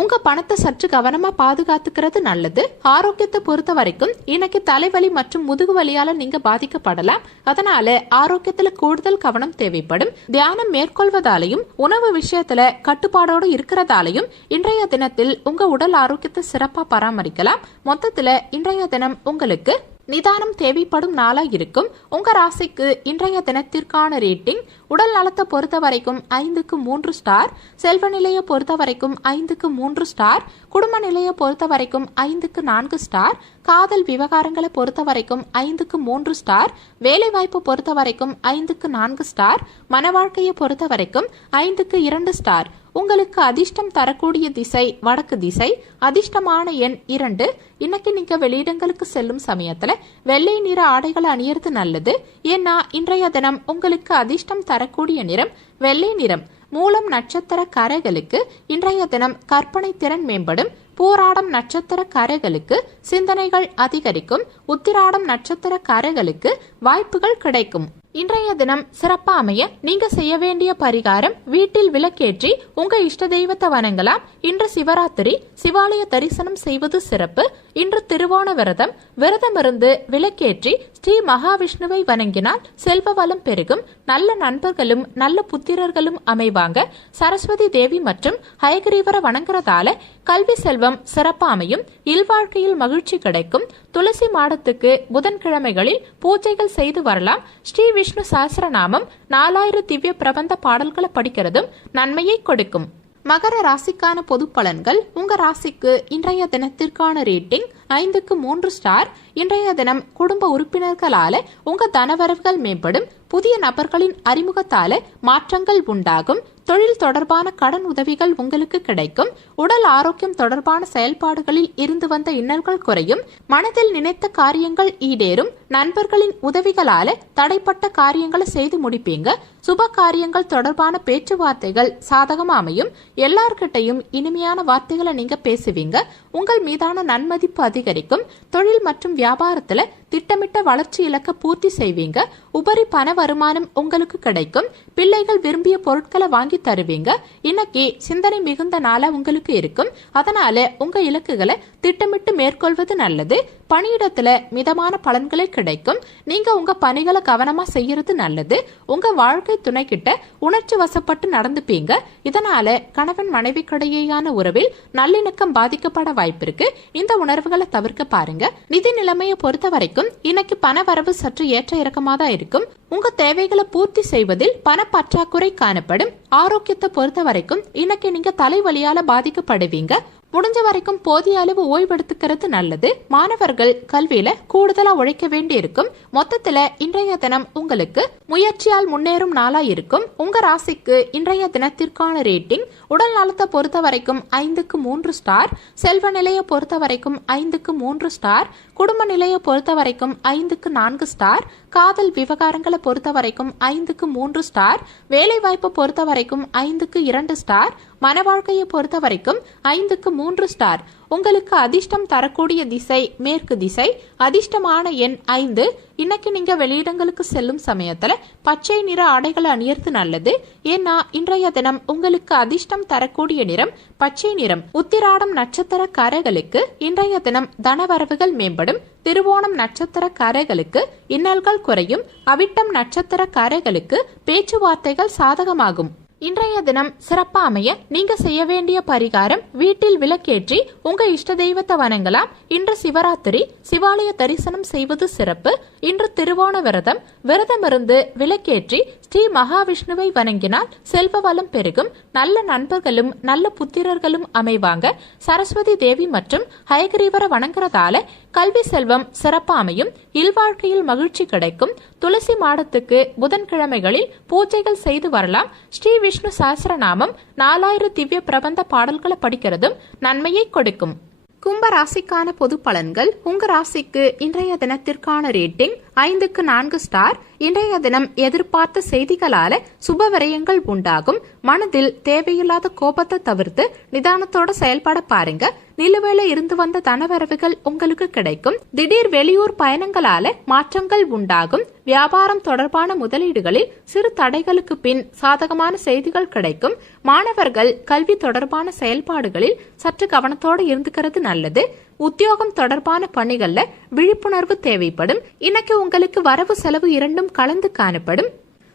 உங்க பணத்தை சற்று கவனமா பாதுகாத்துக்கிறது நல்லது. ஆரோக்கியத்தை பொறுத்த வரைக்கும் இன்னைக்கு தலைவலி மற்றும் முதுகு வலியால நீங்க பாதிக்கப்படலாம். அதனால ஆரோக்கியத்துல கூடுதல் கவனம் தேவைப்படும். தியானம் மேற்கொள்வதாலையும் உணவு விஷயத்துல கட்டுப்பாடோடு இருக்கிறதாலையும் இன்றைய தினத்தில் உங்க உடல் ஆரோக்கியத்தை சிறப்பா பராமரிக்கலாம். மொத்தத்துல இன்றைய தினம் உங்களுக்கு நிதானம் தேவைப்படும் நாளா இருக்கும். உங்க ராசிக்கு இன்றைய தினத்திற்கான ரேட்டிங் உடல் நலத்தை பொறுத்த வரைக்கும் 5க்கு 3 ஸ்டார், செல்வ நிலையை பொறுத்த வரைக்கும் 5க்கு 3 ஸ்டார், குடும்ப நிலையை பொறுத்த வரைக்கும் 5க்கு 4 ஸ்டார், காதல் விவகாரங்களை பொறுத்த வரைக்கும் 5க்கு 3 ஸ்டார், வேலை வாய்ப்பு பொறுத்த வரைக்கும் 5க்கு 4 ஸ்டார், மன வாழ்க்கையை பொறுத்த வரைக்கும் 5க்கு 2 ஸ்டார். உங்களுக்கு அதிர்ஷ்டம் தரக்கூடிய திசை வடக்கு திசை. அதிர்ஷ்டமான எண் 2. இன்னைக்கு நீங்க வெளியிடங்களுக்கு செல்லும் சமயத்துல வெள்ளை நிற ஆடைகளை அணியறது நல்லது. ஏன்னா இன்றைய தினம் உங்களுக்கு அதிர்ஷ்டம் தரக்கூடிய நிறம் வெள்ளை நிறம். மூலம் நட்சத்திரக்காரர்களுக்கு இன்றைய தினம் கற்பனை திறன் மேம்படும். பூராடம் நட்சத்திரக்காரர்களுக்கு சிந்தனைகள் அதிகரிக்கும். உத்திராடம் நட்சத்திரக்காரர்களுக்கு வாய்ப்புகள் கிடைக்கும். இன்றைய தினம் சிறப்பா அமைய நீங்க செய்ய வேண்டிய பரிகாரம் வீட்டில் விளக்கேற்றி உங்க இஷ்ட தெய்வத்தை வணங்கலாம். இன்று சிவராத்திரி, சிவாலய தரிசனம் செய்வது சிறப்பு. இன்று திருவோண விரதம். விரதமிருந்து விளக்கேற்றி ஸ்ரீ மகாவிஷ்ணுவை வணங்கினால் செல்வ வளம் பெருகும். நல்ல நண்பர்களும் நல்ல புத்திரர்களும் அமைவாங்க. சரஸ்வதி தேவி மற்றும் ஹயகிரீவரை வணங்குறதால கல்வி செல்வம் சிறப்பா அமையும். இல்வாழ்க்கையில் மகிழ்ச்சி கிடைக்கும். துளசி மாடத்துக்கு புதன்கிழமைகளில் பூஜைகள் செய்து வரலாம். ஸ்ரீ விஷ்ணு சஹஸ்ரநாமம் 4000 திவ்ய பிரபந்த பாடல்களை படிக்கிறதும் நன்மையை கொடுக்கும். மகர ராசிக்கான பொது பலன்கள். உங்க ராசிக்கு இன்றைய தினத்திற்கான ரேட்டிங் 5க்கு 3 ஸ்டார். இன்றைய தினம் குடும்ப உறுப்பினர்களால உங்க தனவரவுகள் மேம்படும். புதிய நபர்களின் அறிமுகத்தால மாற்றங்கள் உண்டாகும். தொழில் தொடர்பான கடன் உதவிகள் உங்களுக்கு கிடைக்கும். உடல் ஆரோக்கியம் தொடர்பான செயல்பாடுகளில் இருந்து வந்த இன்னல்கள் குறையும். மனதில் நினைத்த காரியங்கள் ஈடேறும். நண்பர்களின் உதவிகளால தடைப்பட்ட காரியங்களை செய்து முடிப்பீங்க. சுப காரியங்கள் தொடர்பான பேச்சுவார்த்தைகள் சாதகமா அமையும். எல்லார்கிட்டையும் இனிமையான வார்த்தைகளை நீங்க பேசுவீங்க. உங்கள் மீதான நன்மதிப்பு அதிகரிக்கும். தொழில் மற்றும் வியாபாரத்துல திட்டமிட்ட வளர்ச்சி இலக்க பூர்த்தி செய்வீங்க. உபரி பண வருமானம் உங்களுக்கு கிடைக்கும். பிள்ளைகள் விரும்பிய பொருட்களை வாங்கி தருவீங்க. இன்னைக்கு சிந்தனை மிகுந்த நாளா உங்களுக்கு இருக்கும். அதனால உங்க இலக்குகளை திட்டமிட்டு மேற்கொள்வது நல்லது. பணியிடத்துல மிதமான பலன்களை கிடைக்கும். நீங்க உங்க பணிகளை கவனமா செய்யறது நல்லது. உங்க வாழ்க்கை துணை கிட்ட உணர்ச்சி வசப்பட்டு நடந்துப்பீங்க. இதனால கணவன் மனைவிக்கிடையேயான உறவில் நல்லிணக்கம் பாதிக்கப்பட வாய்ப்பிருக்கு. இந்த உணர்வுகளை தவிர்க்க பாருங்க. நிதி நிலைமையை பொறுத்த வரைக்கும் இன்னைக்கு பண வரவு சற்று ஏற்ற இறக்கமா தான் இருக்கும். உங்க தேவைகளை பூர்த்தி செய்வதில் பண பற்றாக்குறை காணப்படும். ஆரோக்கியத்தை பொறுத்த வரைக்கும் இன்னைக்கு நீங்க தலைவலியால பாதிக்கப்படுவீங்க. முடிஞ்ச வரைக்கும் போதிய அளவு ஓய்வெடுத்துக்கிறது நல்லது. மாணவர்கள் கல்வியில கூடுதலா உழைக்க வேண்டி இருக்கும். மொத்தத்துல இன்றைய தினம் உங்களுக்கு முயற்சியால் முன்னேறும் நாளா இருக்கும். உங்க ராசிக்கு இன்றைய தினத்திற்கான ரேட்டிங் உடல் நலத்தை பொறுத்த வரைக்கும் 5க்கு 3 ஸ்டார். செல்வ நிலையை பொறுத்த வரைக்கும் 5க்கு 3 ஸ்டார். குடும்ப நிலையை பொறுத்த வரைக்கும் 5க்கு 4 ஸ்டார். காதல் விவகாரங்களை பொறுத்த வரைக்கும் 5க்கு 3 ஸ்டார். வேலை வாய்ப்பை பொறுத்த வரைக்கும் 5க்கு 2 ஸ்டார். மன வாழ்க்கையை பொறுத்த வரைக்கும் 5க்கு 3 ஸ்டார். உங்களுக்கு அதிர்ஷ்டம் தரக்கூடிய திசை மேற்கு திசை. அதிர்ஷ்டமான எண் 5. இன்னைக்கு நீங்க வெளியிடங்களுக்கு செல்லும் சமயத்துல பச்சை நிற ஆடைகளை அணியறது நல்லது. ஏன்னா இன்றைய தினம் உங்களுக்கு அதிர்ஷ்டம் தரக்கூடிய நிறம் பச்சை நிறம். உத்திராடம் நட்சத்திரக்காரர்களுக்கு இன்றைய தினம் தனவரவுகள் மேம்படும். திருவோணம் நட்சத்திரக்காரர்களுக்கு இன்னல்கள் குறையும். அவிட்டம் நட்சத்திரக்காரர்களுக்கு பேச்சுவார்த்தைகள் சாதகமாகும். இன்றைய தினம் சிறப்பா அமைய நீங்க செய்ய வேண்டிய பரிகாரம் வீட்டில் விளக்கேற்றி உங்க இஷ்ட தெய்வத்தை வணங்கலாம். இன்று சிவராத்திரி, சிவாலய தரிசனம் செய்வது சிறப்பு. இன்று திருவோண விரதம். விரதமிருந்து விளக்கேற்றி ஸ்ரீ மகாவிஷ்ணுவை வணங்கினால் செல்வ வளம் பெருகும். நல்ல நண்பர்களும் நல்ல புத்திரர்களும் அமைவாங்க. சரஸ்வதி தேவி மற்றும் ஹயகிரீவரை வணங்குறதால கல்வி செல்வம் சிறப்பா அமையும். இல்வாழ்க்கையில் மகிழ்ச்சி கிடைக்கும். துளசி மாடத்துக்கு புதன்கிழமைகளில் பூஜைகள் செய்து வரலாம். ஸ்ரீ விஷ்ணு சஹஸ்ரநாமம் 4000 திவ்ய பிரபந்த பாடல்களை படிக்கிறதும் நன்மையை கொடுக்கும். கும்ப ராசிக்கான பொது பலன்கள். உங்க ராசிக்கு இன்றைய தினத்திற்கான ரேட்டிங் 5க்கு 4 ஸ்டார். இன்றைய தினம் எதிர்பார்த்த செய்திகளால சுப விரயங்கள் உண்டாகும். மனதில் தேவையில்லாத கோபத்தை தவிர்த்து நிதானத்தோட செயல்பட பாருங்க. நிலுவையில இருந்து வந்த தனவரவுகள் உங்களுக்கு கிடைக்கும். திடீர் வெளியூர் பயணங்களால மாற்றங்கள் உண்டாகும். வியாபாரம் தொடர்பான முதலீடுகளில் சிறு தடைகளுக்கு பின் சாதகமான செய்திகள் கிடைக்கும். மாணவர்கள் கல்வி தொடர்பான செயல்பாடுகளில் சற்று கவனத்தோடு இருந்துக்கிறது நல்லது. உத்தியோகம் தொடர்பான பணிகள்ல விழிப்புணர்வு தேவைப்படும். இன்னைக்கு உங்களுக்கு வரவு செலவு இரண்டும் கலந்து காணப்படும்.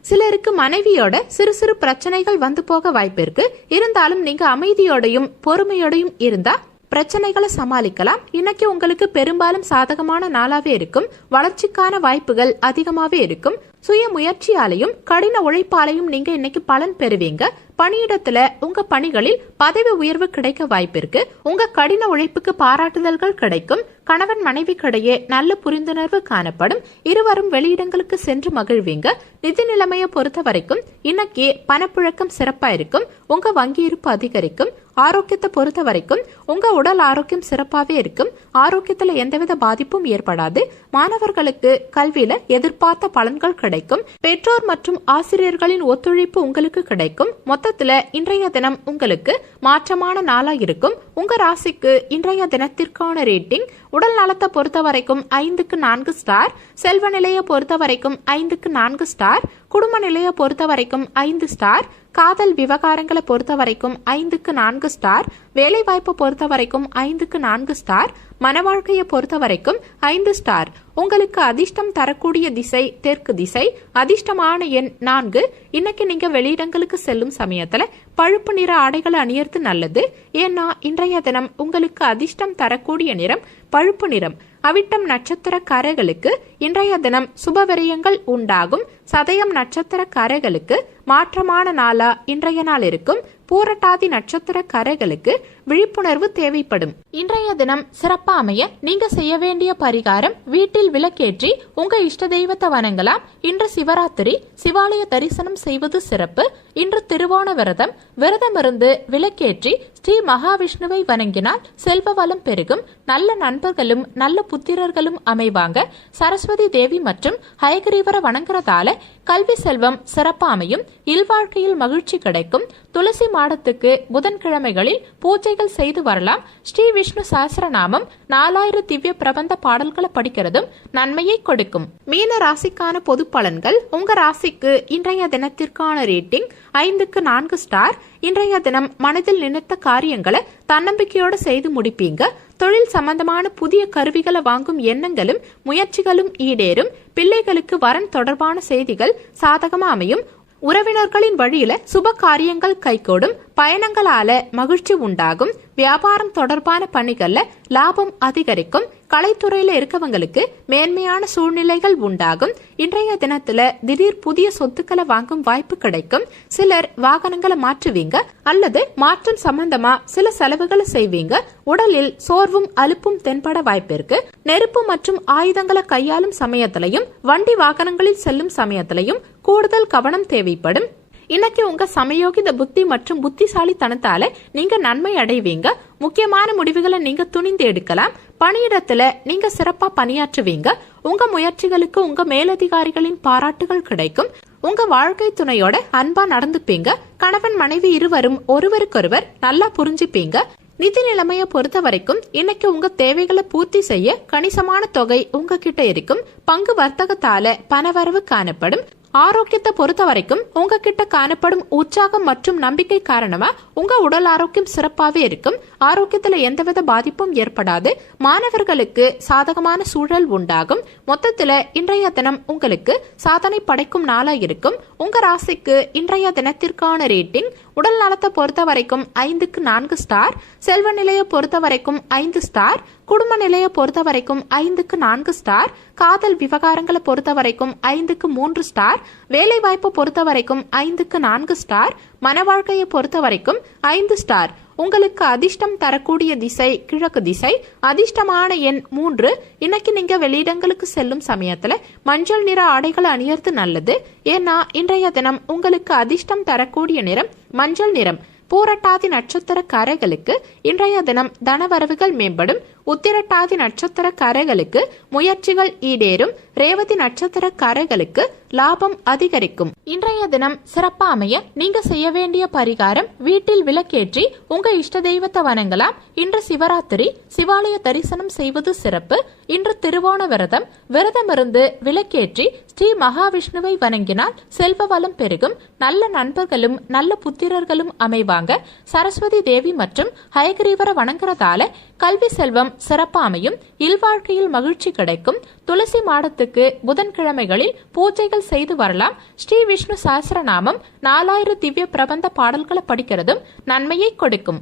சிலருக்கு மனைவியோட சிறு சிறு பிரச்சனைகள் வந்து போக வாய்ப்பு இருக்கு. இருந்தாலும் நீங்க அமைதியோடையும் பொறுமையோடையும் இருந்தா பிரச்சனைகளை சமாளிக்கலாம். இன்னைக்கு உங்களுக்கு பெரும்பாலும் சாதகமான நாளாவே இருக்கும். வளர்ச்சிக்கான வாய்ப்புகள் அதிகமாவே இருக்கும். சுய முயற்சியாலையும் கடின உழைப்பாலையும் நீங்க இன்னைக்கு பலன் பெறுவீங்க. பணியிடத்துல உங்க பணிகளில் பதவி உயர்வு கிடைக்க வாய்ப்பு இருக்கு. உங்க கடின உழைப்புக்கு பாராட்டுதல்கள் கிடைக்கும். கணவன் மனைவிக்கிடையே நல்ல புரிந்துணர்வு காணப்படும். இருவரும் வெளியிடங்களுக்கு சென்று மகிழ்வீங்க. நிதி நிலைமையை பொறுத்த வரைக்கும் இன்னைக்கு பணப்புழக்கம் சிறப்பா இருக்கும். உங்க வங்கி இருப்பு அதிகரிக்கும். ஆரோக்கியத்தை பொறுத்த வரைக்கும் உங்க உடல் ஆரோக்கியம் சிறப்பாவே இருக்கும். ஆரோக்கியத்துல எந்தவித பாதிப்பும் ஏற்படாது. மாணவர்களுக்கு கல்வியில எதிர்பார்த்த பலன்கள் கிடைக்கும். பெற்றோர் மற்றும் ஆசிரியர்களின் ஒத்துழைப்பு உங்களுக்கு கிடைக்கும். மொத்தத்துல இன்றைய தினம் உங்களுக்கு மாற்றமான நாளா இருக்கும். உங்க ராசிக்கு இன்றைய தினத்திற்கான ரேட்டிங் உடல் நலத்தை பொறுத்த வரைக்கும் 5க்கு 4 ஸ்டார். செல்வ நிலையை பொறுத்த வரைக்கும் 5க்கு 4 ஸ்டார். குடும்ப நிலையை பொறுத்த வரைக்கும் 5 ஸ்டார். காதல் விவகாரங்களை பொறுத்த வரைக்கும் 5க்கு 4 ஸ்டார். வேலை வாய்ப்பை பொறுத்த வரைக்கும் 5க்கு 4 ஸ்டார். மன வாழ்க்கையை பொறுத்த வரைக்கும் 5 ஸ்டார். உங்களுக்கு அதிர்ஷ்டம் தரக்கூடிய திசை தெற்கு திசை. அதிர்ஷ்டமான எண் 4. இன்னைக்கு நீங்க வெளியிடங்களுக்கு செல்லும் சமயத்துல பழுப்பு நிற ஆடைகளை அணியறது நல்லது. ஏன்னா இன்றைய தினம் உங்களுக்கு அதிர்ஷ்டம் தரக்கூடிய நிறம் பழுப்பு நிறம். அவிட்டம் நட்சத்திரக்காரர்களுக்கு இன்றைய தினம் சுபவிரயங்கள் உண்டாகும். சதயம் நட்சத்திரக்காரர்களுக்கு மாற்றமான நாளா இன்றைய நாள் இருக்கும். பூரட்டாதி நட்சத்திரக்காரர்களுக்கு விழிப்புணர்வு தேவைப்படும். இன்றைய தினம் சிறப்பா அமைய நீங்க செய்ய வேண்டிய பரிகாரம், வீட்டில் விளக்கேற்றி உங்க இஷ்ட தெய்வத்தை வணங்கலாம். இன்று சிவராத்திரி, சிவாலய தரிசனம் செய்வது சிறப்பு. இன்று திருவோண விரதம், விரதமிருந்து விளக்கேற்றி ஸ்ரீ மகாவிஷ்ணுவை வணங்கினால் செல்வ வளம் பெருகும். நல்ல நண்பர்களும் நல்ல புத்திரர்களும் அமைவாங்க. சரஸ்வதி தேவி மற்றும் ஹயகிரீவரை வணங்குறதால கல்வி செல்வம் சிறப்பா அமையும். இல்வாழ்க்கையில் மகிழ்ச்சி கிடைக்கும். துளசி மாடத்துக்கு புதன்கிழமைகளில் பூஜைகள் செய்து வரலாம். ஸ்ரீ விஷ்ணு சஹஸ்ரநாமம் 4000 திவ்ய பிரபந்த பாடல்களை படிக்கிறதும் நன்மையை கொடுக்கும். மீன ராசிக்கான பொது பலன்கள். உங்க ராசிக்கு இன்றைய தினத்திற்கான ரேட்டிங் 5க்கு 4 ஸ்டார். இன்றைய தினம் மனதில் நினைத்த காரியங்களை தன்னம்பிக்கையோடு செய்து முடிப்பீங்க. தொழில் சம்பந்தமான புதிய கருவிகளை வாங்கும் எண்ணங்களும் முயற்சிகளும் ஈடேறும். பிள்ளைகளுக்கு வரன் தொடர்பான செய்திகள் சாதகமா அமையும். உறவினர்களின் வழியில சுப காரியங்கள் கைகூடும். பயணங்களால மகிழ்ச்சி உண்டாகும். வியாபாரம் தொடர்பான பணிகள்ல லாபம் அதிகரிக்கும். கலைத்துறையில இருக்கவங்களுக்கு மேன்மையான சூழ்நிலைகள் உண்டாகும். இன்றைய தினத்துல திடீர் புதிய சொத்துக்களை வாங்கும் வாய்ப்பு கிடைக்கும். சிலர் வாகனங்களை மாற்றுவீங்க அல்லது மாற்றம் சம்பந்தமா சில செலவுகளை செய்வீங்க. உடலில் சோர்வும் அலுப்பும் தென்பட வாய்ப்பிருக்கு. நெருப்பு மற்றும் ஆயுதங்களை கையாளும் சமயத்திலையும் வண்டி வாகனங்களில் செல்லும் சமயத்திலையும் கூடுதல் கவனம் தேவைப்படும். இன்னைக்கு உங்க சமயோகித புத்தி மற்றும் புத்திசாலித்தனத்தால நீங்க நன்மை அடைவீங்க. முக்கியமான முடிவுகளை நீங்க துணிந்து எடுக்கலாம். பணியிடத்துல நீங்க சிறப்பா பணியாற்றுவீங்க. உங்க முயற்சிகளுக்கு உங்க மேலதிகாரிகளின் பாராட்டுகள் கிடைக்கும். உங்க வாழ்க்கை துணையோட அன்பா நடந்துப்பீங்க. கணவன் மனைவி இருவரும் ஒருவருக்கொருவர் நல்லா புரிஞ்சுப்பீங்க. நிதி நிலைமையை பொறுத்த வரைக்கும் இன்னைக்கு உங்க தேவைகளை பூர்த்தி செய்ய கணிசமான தொகை உங்ககிட்ட இருக்கும். பங்கு வர்த்தகத்தால பணவரவு காணப்படும். ஆரோக்கியத்தை பொறுத்த வரைக்கும் உங்ககிட்ட காணப்படும் உற்சாகம் மற்றும் நம்பிக்கை காரணமா உங்க உடல் ஆரோக்கியம் சிறப்பாவே இருக்கும். ஆரோக்கியத்துல எந்தவித பாதிப்பும் ஏற்படாது. மாணவர்களுக்கு சாதகமான சூழல் உண்டாகும். மொத்தத்துல இன்றைய தினம் உங்களுக்கு சாதனை படைக்கும் நாளா இருக்கும். உங்க ராசிக்கு இன்றைய தினத்திற்கான ரேட்டிங், உடல் நலத்தை பொறுத்த வரைக்கும் 5க்கு 4 ஸ்டார். செல்வ நிலையை பொறுத்த வரைக்கும் 5 ஸ்டார். குடும்ப நிலையை பொறுத்த வரைக்கும் 5க்கு 4 ஸ்டார். காதல் விவகாரங்களை பொறுத்த வரைக்கும் 5க்கு 3 ஸ்டார். வேலை வாய்ப்பை பொறுத்த வரைக்கும் 5க்கு 4 ஸ்டார். மன வாழ்க்கையை பொறுத்த வரைக்கும் 5 ஸ்டார். உங்களுக்கு அதிர்ஷ்டம் தரக்கூடிய திசை கிழக்கு திசை. அதிர்ஷ்டமான எண் 3. இன்னைக்கு நீங்க வெளியிடங்களுக்கு செல்லும் சமயத்துல மஞ்சள் நிற ஆடைகளை அணியறது நல்லது. ஏன்னா இன்றைய தினம் உங்களுக்கு அதிர்ஷ்டம் தரக்கூடிய நிறம் மஞ்சள் நிறம். பூரட்டாதி நட்சத்திரக்காரர்களுக்கு இன்றைய தினம் தனவரவுகள் மேம்படும். உத்திரட்டாதி நட்சத்திரக்காரர்களுக்கு முயற்சிகள் ஈடேறும். ரேவதி நட்சத்திரக்காரர்களுக்கு லாபம் அதிகரிக்கும். இன்றைய தினம் சிறப்பா அமைய நீங்க செய்ய வேண்டிய பரிகாரம், வீட்டில் விளக்கேற்றி உங்க இஷ்ட தெய்வத்தை வணங்கலாம். இன்று சிவராத்திரி, சிவாலய தரிசனம் செய்வது சிறப்பு. இன்று திருவோண விரதம், விரதமிருந்து விளக்கேற்றி ஸ்ரீ மகாவிஷ்ணுவை வணங்கினால் செல்வ வளம் பெருகும். நல்ல நண்பர்களும் நல்ல புத்திரர்களும் அமைவாங்க. சரஸ்வதி தேவி மற்றும் ஹயகிரீவரை வணங்குறதால கல்வி செல்வம் சிறப்பா அமையும். இல்வாழ்க்கையில் மகிழ்ச்சி கிடைக்கும். துளசி மாடத்துக்கு புதன்கிழமைகளில் பூஜைகள் செய்து வரலாம். ஸ்ரீ விஷ்ணு சஹஸ்ரநாமம் 4000 திவ்ய பிரபந்த பாடல்களை படிக்கிறதும் நன்மையை கொடுக்கும்.